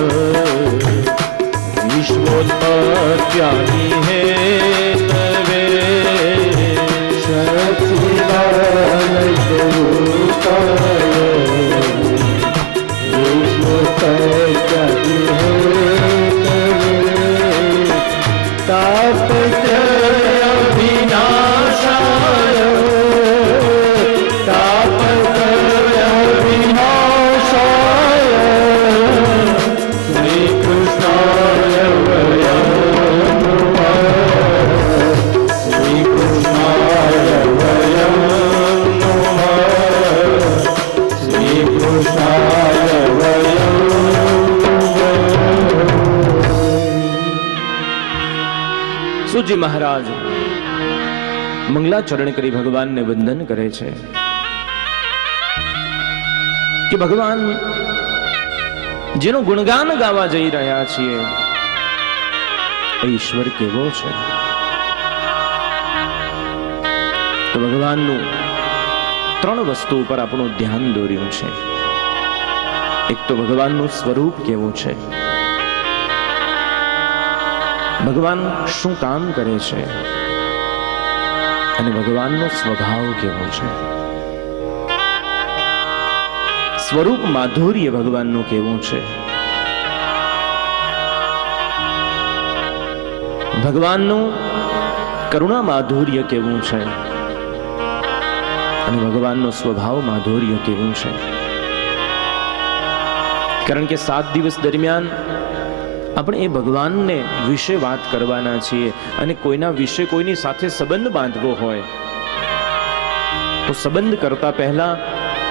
વિશ્વોત્પત્યાદિ હેતવે સચ્ચિદાનંદ રૂપાય વિશ્વોત્પત્યાદિ હેતવે તાપત્રય વિનાશાય તાપત્રય વિનાશાય શ્રી કૃષ્ણાય વયમ નમઃ શ્રી કૃષ્ણાય વયમ નમઃ શ્રી કૃષ્ણાય વયમ નમઃ. સુજી મહારાજ મંગલાચરણ કરી ભગવાનને વંદન કરે છે કે ભગવાન જેનું ગુણગાન ગાવા જઈ રહ્યા છીએ એ ઈશ્વર કેવો છે. તો ભગવાનનું ત્રણ વસ્તુ ઉપર આપણું ધ્યાન દોર્યું છે. એક તો ભગવાનનું સ્વરૂપ કેવું છે, ભગવાન શું કામ કરે છે, અને ભગવાનનો સ્વભાવ કેવો છે. સ્વરૂપ માધુર્ય ભગવાનનું કેવું છે, ભગવાનનું કરુણા માધુર્ય કેવું છે, અને ભગવાનનો સ્વભાવ માધુર્ય કેવું છે. કારણ કે 7 દિવસ દરમિયાન આપણે એ ભગવાનને વિશે વાત કરવાના છીએ અને કોઈના વિશે કોઈની સાથે સંબંધ બાંધવો હોય તો સંબંધ કરતા પહેલા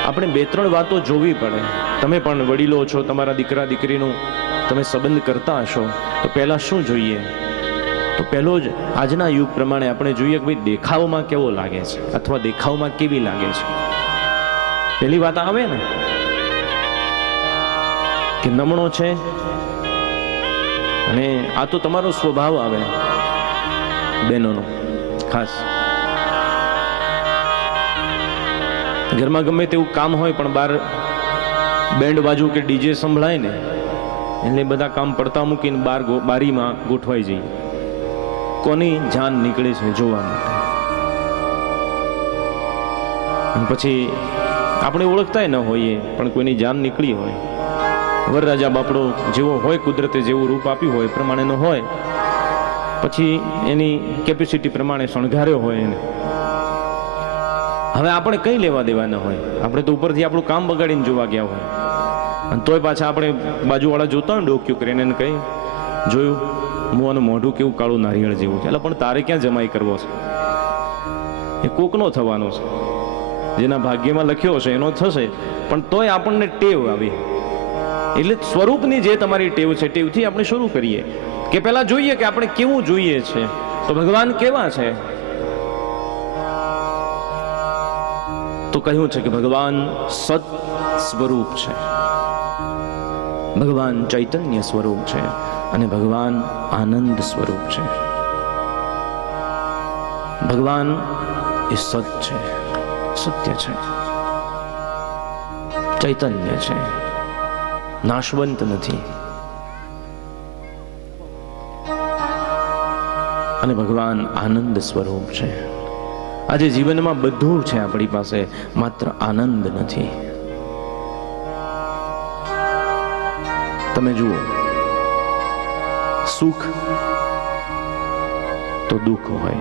આપણે 2-3 વાતો જોવી પડે. તમે પણ વડીલો છો, તમારા દીકરા દીકરીનું તમે સંબંધ કરતા હશો તો પહેલા શું જોઈએ? તો પહેલો જ આજના યુગ પ્રમાણે આપણે જોઈએ કે ભાઈ દેખાવમાં કેવો લાગે છે અથવા દેખાવમાં કેવી લાગે છે. પહેલી વાત આવે ને કે નમણો છે, અને આ તો તમારો સ્વભાવ આવે બહેનોનો. ખાસ ઘરમાં ગમે તેવું કામ હોય પણ બહાર બેન્ડ બાજુ કે ડીજે સંભળાય ને એટલે બધા કામ પડતા મૂકીને બહાર બારીમાં ગોઠવાઈ જઈએ. કોની જાન નીકળે છે જોવા માટે. પછી આપણે ઓળખતાય ન હોઈએ પણ કોઈની જાન નીકળી હોય. વરરાજા બાપડો જેવો હોય, કુદરતે જેવું રૂપ આપ્યું હોય પ્રમાણેનો હોય, પછી એની કેપેસિટી પ્રમાણે શણગાર્યો હોય એને. હવે આપણે કઈ લેવા દેવા ન હોય, આપણે તો ઉપરથી આપણું કામ બગાડીને જોવા ગયા હોય, અને તોય પાછા આપણે બાજુવાળા જોતા હોય ડોક્યું કરીને એને કઈ જોયું મોંનું મોઢું કેવું કાળું નારિયેળ જેવું છે, એટલે પણ તારે ક્યાં જમાઈ કરવો છે, એ કોકનો થવાનો છે, જેના ભાગ્યમાં લખ્યો છે એનો થશે, પણ તોય આપણને ટેવ આવી. એટલે સ્વરૂપની જે તમારી ટેવ છે, ટેવથી આપણે શરૂ કરીએ કે પહેલા જોઈએ કે આપણે કેવું જોઈએ છે, તો ભગવાન કેવા છે. તો કહ્યું છે કે ભગવાન સત સ્વરૂપ છે, ભગવાન ચૈતન્ય સ્વરૂપ છે, અને ભગવાન આનંદ સ્વરૂપ છે. ભગવાન એ સત છે, સત્ય છે, ચૈતન્ય છે, નાશવંત નથી, અને ભગવાન આનંદ સ્વરૂપ છે. આજે જીવનમાં બધું છે આપણી પાસે, માત્ર આનંદ નથી. તમે જુઓ, સુખ તો દુઃખ હોય,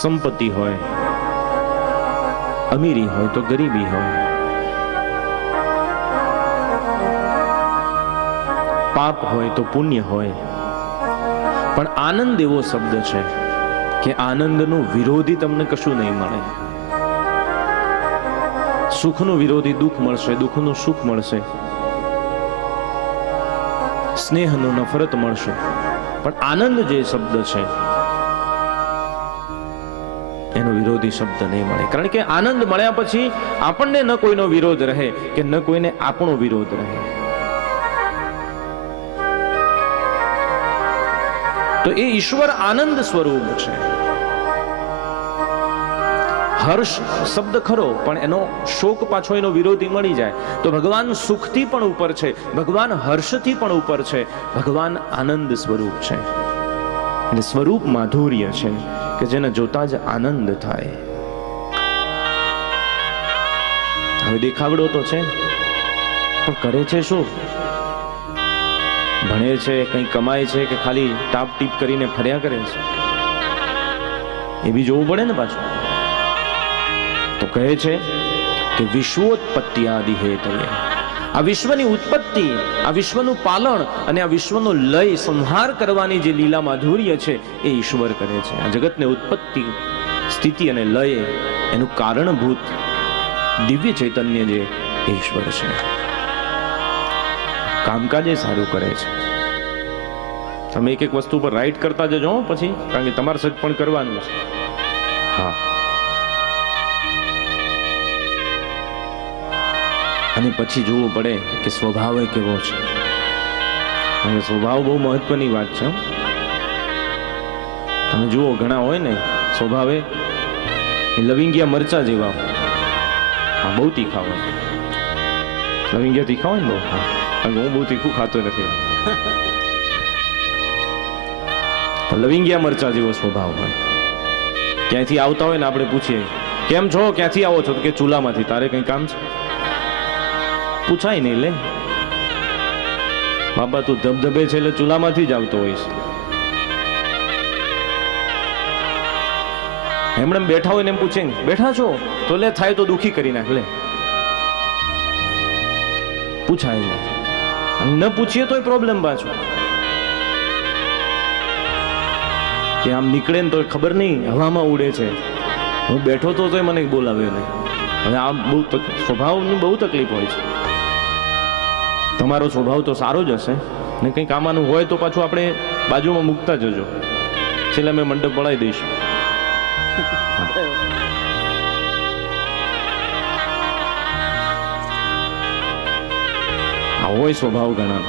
સંપત્તિ હોય, અમીરી હોય તો ગરીબી હોય, પાપ હોય તો પુણ્ય હોય, પણ આનંદ એવો શબ્દ છે કે આનંદનો વિરોધી તમને કશું નહીં મળે. સુખનો વિરોધી દુઃખ મળશે, દુઃખનું સુખ મળશે, સ્નેહનો નફરત મળશે, પણ આનંદ જે શબ્દ છે એનો વિરોધી શબ્દ નહીં મળે. કારણ કે આનંદ મળ્યા પછી આપણને ન કોઈનો વિરોધ રહે કે ન કોઈને આપણો વિરોધ રહે. તો એ ઈશ્વર આનંદ સ્વરૂપ છે. હર્ષ શબ્દ ખરો, પણ એનો શોક પાછો એનો વિરોધી મળી જાય. તો ભગવાન સુખથી પણ ઉપર છે, ભગવાન હર્ષથી પણ ઉપર છે, ભગવાન આનંદ સ્વરૂપ છે. એટલે સ્વરૂપ માધુર્ય છે કે જેને જોતા જ આનંદ થાય. હવે દેખાવડો તો છે, પણ કરે છે શું? ભણે છે, કંઈ કમાય છે, કે ખાલી ટાપ ટીપ કરીને ફર્યા કરે છે? એ બી જોવું પડે ને પાછું. તો કહે છે કે વિશ્વોત્પત્તિ આદિ હેતવે, આ વિશ્વની ઉત્પત્તિ, આ વિશ્વનું પાલન અને આ વિશ્વનો લય સંહાર કરવાની જે લીલા માધુર્ય છે એ ઈશ્વર કરે છે. આ જગતને ઉત્પત્તિ, સ્થિતિ અને લય એનું કારણભૂત દિવ્ય ચૈતન્ય જે ઈશ્વર છે. કામકાજ એ સારું કરે છે. તમે એક એક વસ્તુ પર રાઈટ કરતા જજો પછી, કારણ કે તમારે સજ પણ કરવાનું છે. હા, અને પછી જોવું પડે કે સ્વભાવ કેવો છે. અને સ્વભાવ બહુ મહત્વની વાત છે. તમે જુઓ, ઘણા હોય ને સ્વભાવે લવિંગિયા મરચા જેવા, હા, બહુ તીખા હોય. લવિંગિયા તીખા હોય ને બહુ, હા, કારણ કે હું બહુ તીખું ખાતો નથી. લવિંગિયા મરચા જેવો સ્વભાવ હોય. ક્યાંથી આવતા હોય ને આપણે પૂછીએ, કેમ છો, ક્યાંથી આવો છો? તો કે ચૂલામાંથી. તારે કઈ કામ છે? પૂછાય નહીં. લે બાબા, તું ધબધબે છે એટલે ચૂલામાંથી જ આવતો હોઈશ. એમણે બેઠા હોય ને એમ પૂછે, બેઠા છો? તો લે, થાય તો દુખી કરી નાખ. લે, પૂછાય નહીં. ન પૂછીએ તોય પ્રોબ્લેમ પાછો, કે આમ નીકળે ને તો ખબર નહીં હવામાં ઉડે છે. હું બેઠો તો મને બોલાવ્યો નહીં. હવે આ બહુ સ્વભાવની બહુ તકલીફ હોય છે. તમારો સ્વભાવ તો સારો જ હશે ને, કંઈક આમાંનું હોય તો પાછું આપણે બાજુમાં મૂકતા જજો. છેલ્લે મેં મંડપ બનાવી દઈશું. આ હોય સ્વભાવ ઘણા.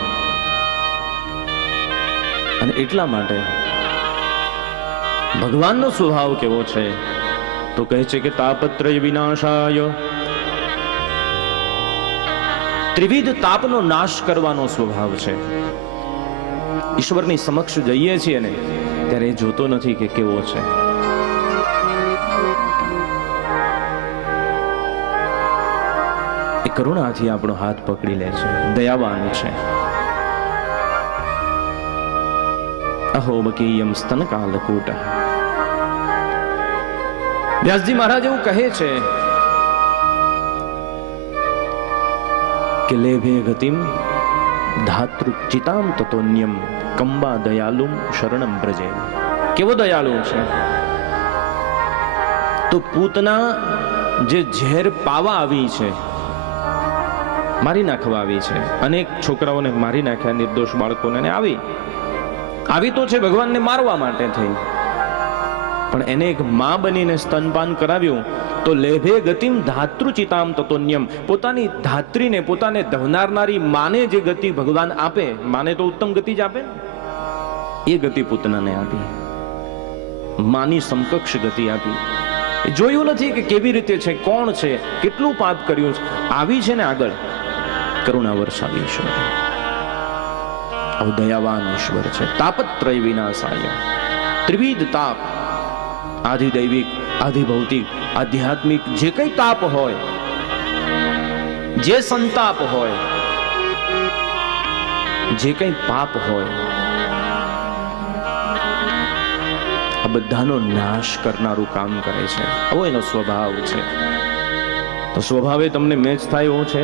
અને એટલા માટે ભગવાનનો સ્વભાવ કેવો છે? તો કહે છે કે તાપત્રય વિનાશાય, ત્રિવિધ તાપનો નાશ કરવાનો સ્વભાવ છે. ઈશ્વરની સમક્ષ જઈએ છીએ ને ત્યારે એ જોતો નથી કે કેવો છે. એ કરુણાથી આપણો હાથ પકડી લે છે, દયાવાન છે. અહો બકીયમ સ્તનકાલકૂટ, વ્યાસજી મહારાજ એવું કહે છે કે લેભે ગતિમ ધાતૃચિતામ તતોન્યમ કંબા દયાલુમ શરણમ બ્રજે. કેવો દયાળુ છે! તો પૂતના જે ઝેર પાવા આવી છે, મારી નાખવા આવી છે, અનેક છોકરાઓને મારી નાખ્યા, નિર્દોષ બાળકોને આવી તો છે ભગવાનને મારવા માટે થઈ, પણ એને એક માં બનીને સ્તનપાન કરાવ્યું. તો લેભે ગતિમ ધાતૃચિતામ તતોન્યમ, પોતાની ધાત્રીને, પોતાને ધવનારનારી માને જે ગતિ ભગવાન આપે, માને તો ઉત્તમ ગતિ જ આપે ને, એ ગતિ પૂતનાને આપી, માની સમકક્ષ ગતિ આપી. જોયું નથી કે કેવી રીતે છે, કોણ છે, કેટલું પાપ કર્યું છે, આવી છે ને આગળ કરુણા વર્ષાવી ઈશ્વર, દયાવાન ઈશ્વર છે. તાપત્રય વિનાશાય, ત્રિવિધ તાપ, આધિદૈવિક, આધિભૌતિક, આધ્યાત્મિક, જે કઈ તાપ હોય, જે સંતાપ હોય, જે કઈ પાપ હોય, આ બધાનો નાશ કરનારું કામ કરે છે. આવો એનો સ્વભાવ છે. તો સ્વભાવે તમને મેચ થાય એવો છે.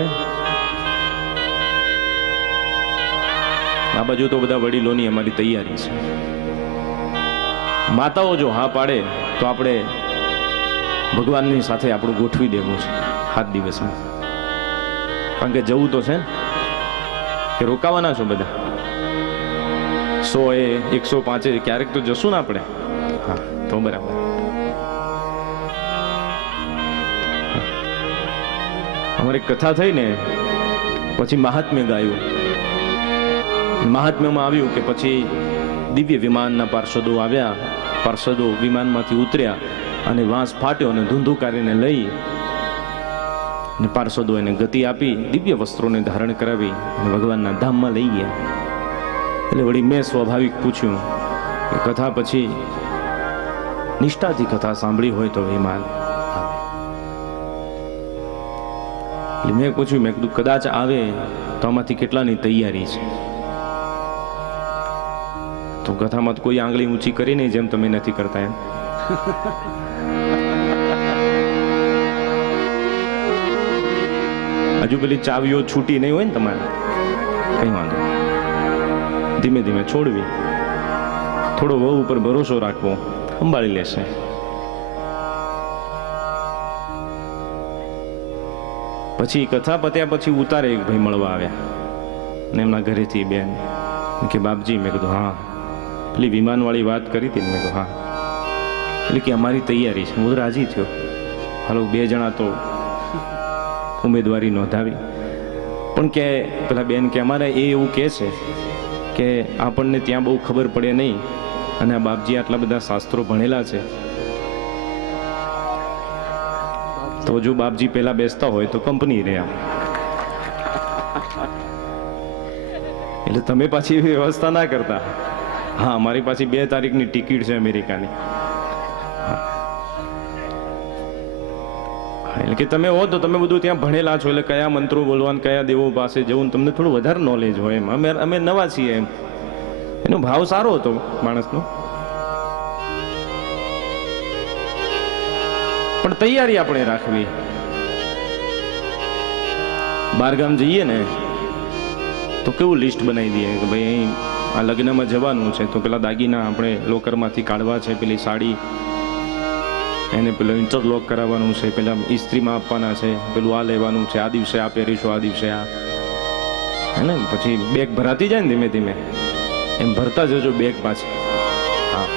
આ બાજુ તો બધા વડીલોની અમારી તૈયારી છે. માતાઓ જો હા પાડે તો આપણે ભગવાનની સાથે આપણું ગોઠવી દેવું છે 7 દિવસમાં, કારણ કે જવું તો છે કે રોકાવાના છો બધા. 100 105 ક્યારેક તો જશું ને આપણે. હા તો બરાબર. અમારી કથા થઈ ને પછી મહાત્મ્ય ગાયું. મહાત્મ્યમાં આવ્યું કે પછી દિવ્ય વિમાનના પાર્ષદો આવ્યા, પાર્ષદો વિમાનમાંથી ઉતર્યા અને વાંસ ફાટ્યો અને ધૂંધુકારીને લઈ ને પાર્ષદો એને ગતિ આપી, દિવ્ય વસ્ત્રોને ધારણ કરાવી અને ભગવાનના ધામમાં લઈ ગયા. એટલે વળી મેં સ્વાભાવિક પૂછ્યું કે કથા પછી નિષ્ઠાથી કથા સાંભળી હોય તો વિમાન આવે. એટલે મેં પૂછ્યું, મેં કીધું કદાચ આવે તો આમાંથી કેટલાની તૈયારી છે? તો કથામાં તો કોઈ આંગળી ઊંચી કરી નહીં, જેમ તમે નથી કરતા એમ. હજુ પેલી ચાવીઓ છૂટી નહીં હોય ને તમારે, કઈ વાંધો, ધીમે ધીમે છોડવી, થોડો વહુ ઉપર ભરોસો રાખવો, સંભાળી લેશે. પછી કથા પત્યા પછી ઉતારે એક ભાઈ મળવા આવ્યા ને એમના ઘરેથી બેન કે બાપજી. મેં કીધું હા, પેલી વિમાન વાળી વાત કરી હતી ને? મેં કીધું હા. એટલે કે અમારી તૈયારી છે. હું રાજી થયો. હાલો 2 જણા તો ઉમેદવારી નોંધાવી. પણ કે પેલા બેન કે અમારે એ એવું કહે છે કે આપણને ત્યાં બહુ ખબર પડે નહીં, અને આ બાપજી આટલા બધા શાસ્ત્રો ભણેલા છે, તો જો બાપજી પેલા બેસતા હોય તો કંપની રહ્યા. એટલે તમે પાછી એવી વ્યવસ્થા ના કરતા. હા, મારી પાછી 2 તારીખની ટિકિટ છે અમેરિકાની. એટલે કે તમે હો તો તમે બધું ત્યાં ભણેલા છો, એટલે કયા મંત્રો બોલવાના, કયા દેવો પાસે જવું, તમને થોડું વધારે નોલેજ હોય એમ. અમે નવા છીએ એમ. એનો ભાવ સારો હતો માણસનો. પણ તૈયારી આપણે રાખવી. બહારગામ જઈએ ને તો કેવું લિસ્ટ બનાવી દઈએ કે ભાઈ અહીં આ લગ્નમાં જવાનું છે, તો પેલા દાગીના આપણે લોકરમાંથી કાઢવા છે, પેલી સાડી એને પેલું ઇન્ટરલોક કરાવવાનું છે, પેલા ઇસ્ત્રીમાં આપવાના છે, પેલું આ લેવાનું છે, આ દિવસે આ પહેરીશું, આ દિવસે આ, હે ને. પછી બેગ ભરાતી જાય ને ધીમે ધીમે, એમ ભરતા જજો બેગ પાછી. હા,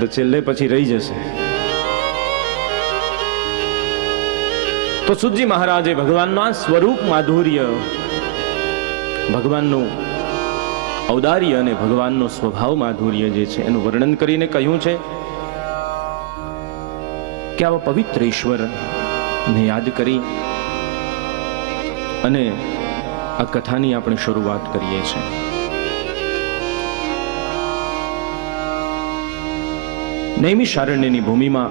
તો છેલ્લે પછી રહી જશે. તો સુતજી મહારાજે ભગવાનનું આ સ્વરૂપ માધુર્ય, ભગવાનનું ઔદાર્ય અને ભગવાનનો સ્વભાવ માધુર્ય જે છે એનું વર્ણન કરીને કહ્યું છે કે આવા પવિત્ર ઈશ્વરને યાદ કરી અને આ કથાની આપણે શરૂઆત કરીએ છીએ. નૈમિષારણ્યની ભૂમિમાં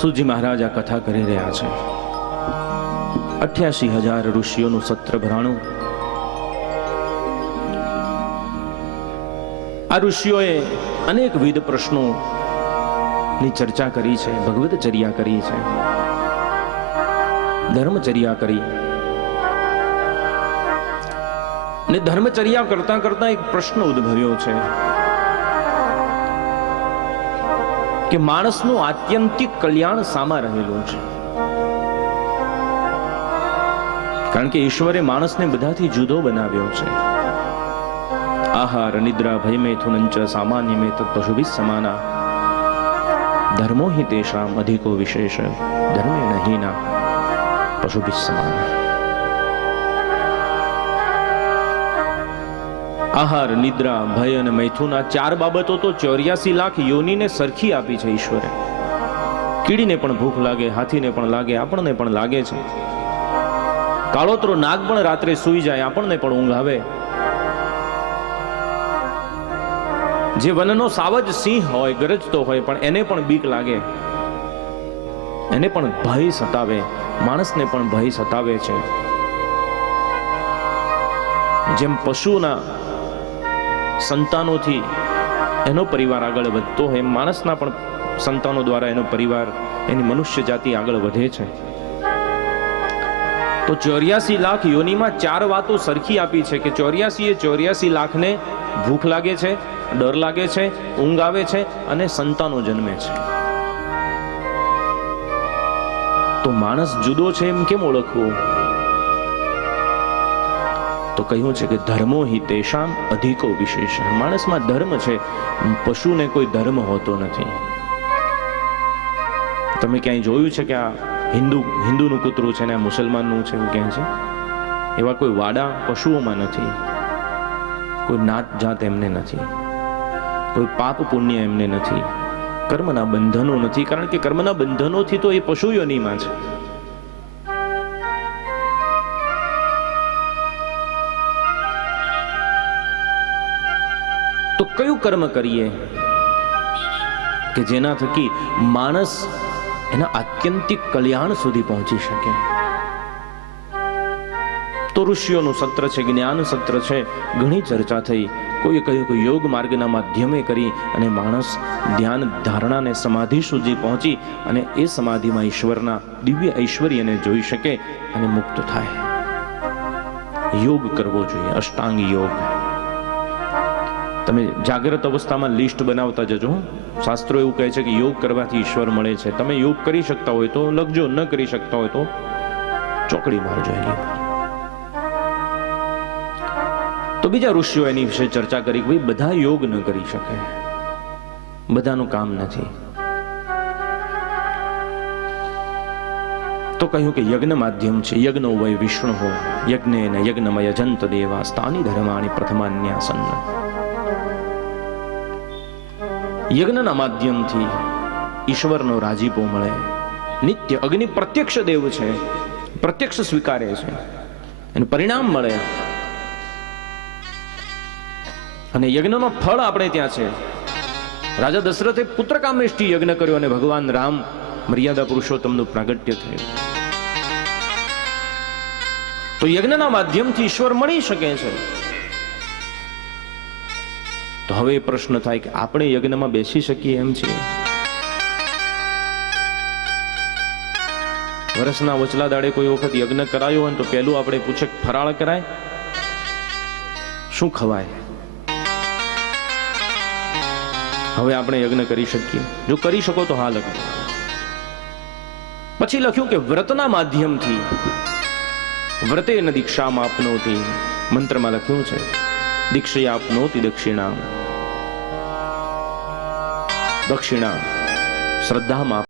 સુતજી મહારાજ આ કથા કરી રહ્યા છે. 88,000 ઋષિઓનું સત્ર ભરાણું, આ ઋષિઓએ અનેકવિધ પ્રશ્નોની ચર્ચા કરી છે, ભગવતચર્યા કરી છે, ધર્મચર્યા કરી. ને ધર્મચર્યા કરતા કરતા એક પ્રશ્ન ઉદ્ભવ્યો છે કે માણસનું આત્યંતિક કલ્યાણ શામાં રહેલું છે? કારણ કે ઈશ્વરે માણસને બધાથી જુદો બનાવ્યો છે. આહાર નિદ્રા ભય મૈથુનંચ સામાન્ય મેં પશુભિ સમાના ધર્મો હિ તેષામ અધિકો વિશેષ ધર્મેણ હીના પશુભિ સમાના. આહાર નિદ્રા ભય અને મૈથુન આ ચાર બાબતો તો 84 લાખ યોનીને સરખી આપી છે ઈશ્વરે. કીડીને પણ ભૂખ લાગે, હાથીને પણ લાગે, આપણને પણ લાગે છે. કાળોતરો નાગ પણ રાત્રે સૂઈ જાય, આપણને પણ ઊંઘ આવે. જે વનનો સાવજ સિંહ હોય, ગરજતો હોય, પણ એને પણ બીક લાગે, એને પણ ભય સતાવે, માણસને પણ ભય સતાવે છે. જેમ પશુના સંતાનોથી એનો પરિવાર આગળ વધતો હોય, એમ માણસના પણ સંતાનો દ્વારા એનો પરિવાર, એની મનુષ્ય જાતિ આગળ વધે છે. તો 84 લાખ યોનીમાં ચાર વાતો સરખી આપી છે કે 84 લાખને ભૂખ લાગે છે, ડર લાગે છે, ઊંઘ આવે છે અને સંતાનો જન્મે છે. તો માણસ જુદો છે એમ કેમ ઓળખવું? તો કહ્યું છે કે ધર્મો હિ તેષામ અધિકો વિશેષ. માણસમાં ધર્મ છે, પશુને કોઈ ધર્મ હોતો નથી. તમે ક્યાંય જોયું છે કે આ હિન્દુનું કૂતરું છે ને આ મુસલમાનનું છે એવું કહે છે? એવા કોઈ વાડા પશુઓમાં નથી. કોઈ નાત જાત એમને નથી, કોઈ પાપ પુણ્ય એમને નથી, કર્મના બંધનો નથી. કારણ કે કર્મના બંધનોથી તો એ પશુ યોનીમાં છે. તો કયું કર્મ કરીએ કે જેના થકી માણસ એના આત્યંતિક કલ્યાણ સુધી પહોંચી શકે? તો ઋષિઓનું સત્ર છે, જ્ઞાન સત્ર છે, ઘણી ચર્ચા થઈ. કોઈએ કહ્યું કે યોગ માર્ગના માધ્યમે કરી અને માણસ ધ્યાન ધારણા ને સમાધિ સુધી પહોંચી અને એ સમાધિમાં ઈશ્વરના દિવ્ય ઐશ્વર્યને જોઈ શકે અને મુક્ત થાય. યોગ કરવો જોઈએ, અષ્ટાંગ યોગ. તમે જાગ્રત અવસ્થામાં લિસ્ટ બનાવતા જજો. શાસ્ત્રો એવું કહે છે કે યોગ કરવાથી ઈશ્વર મળે છે. તમે યોગ કરી શકતા હોય તો લખજો, ન કરી શકતા હોય તો ચોકડી મારજો. તો બીજા ઋષિઓ એની વિશે ચર્ચા કરી કે ભાઈ બધા યોગ ન કરી શકે, બધાનું કામ નથી. તો કહ્યું કે યજ્ઞ માધ્યમ છે. યજ્ઞો વય વિષ્ણુ હો યજ્ઞેન યજ્ઞમય જંત દેવા સ્થાની ધર્માણી પ્રથમાન્યાસન. યજ્ઞના માધ્યમથી ઈશ્વરનો રાજીપો મળે. નિત્ય અગ્નિ પ્રત્યક્ષ દેવ છે, પ્રત્યક્ષ સ્વીકારે છે, એનું પરિણામ મળે. અને યજ્ઞનો ફળ આપણે ત્યાં છે. રાજા દશરથે પુત્ર કામેષ્ટી યજ્ઞ કર્યો અને ભગવાન રામ મર્યાદા પુરુષોત્તમનું પ્રાગટ્ય થયું. તો યજ્ઞના માધ્યમથી ઈશ્વર મળી શકે છે. તો હવે એ પ્રશ્ન થાય કે આપણે યજ્ઞમાં બેસી શકીએ એમ છીએ? વર્ષના વચલા દાડે કોઈ વખત યજ્ઞ કરાયો હોય તો પહેલું આપણે પૂછે ફરાળ કરાય, શું ખવાય? હવે આપણે યજ્ઞ કરી શકીએ? જો કરી શકો તો હા લખો. પછી લખ્યું કે વ્રતના માધ્યમથી, વ્રતેન દીક્ષામાં આપનોતી, મંત્રમાં લખ્યું છે દીક્ષા આપનોતી દક્ષિણા, દક્ષિણા શ્રદ્ધામાં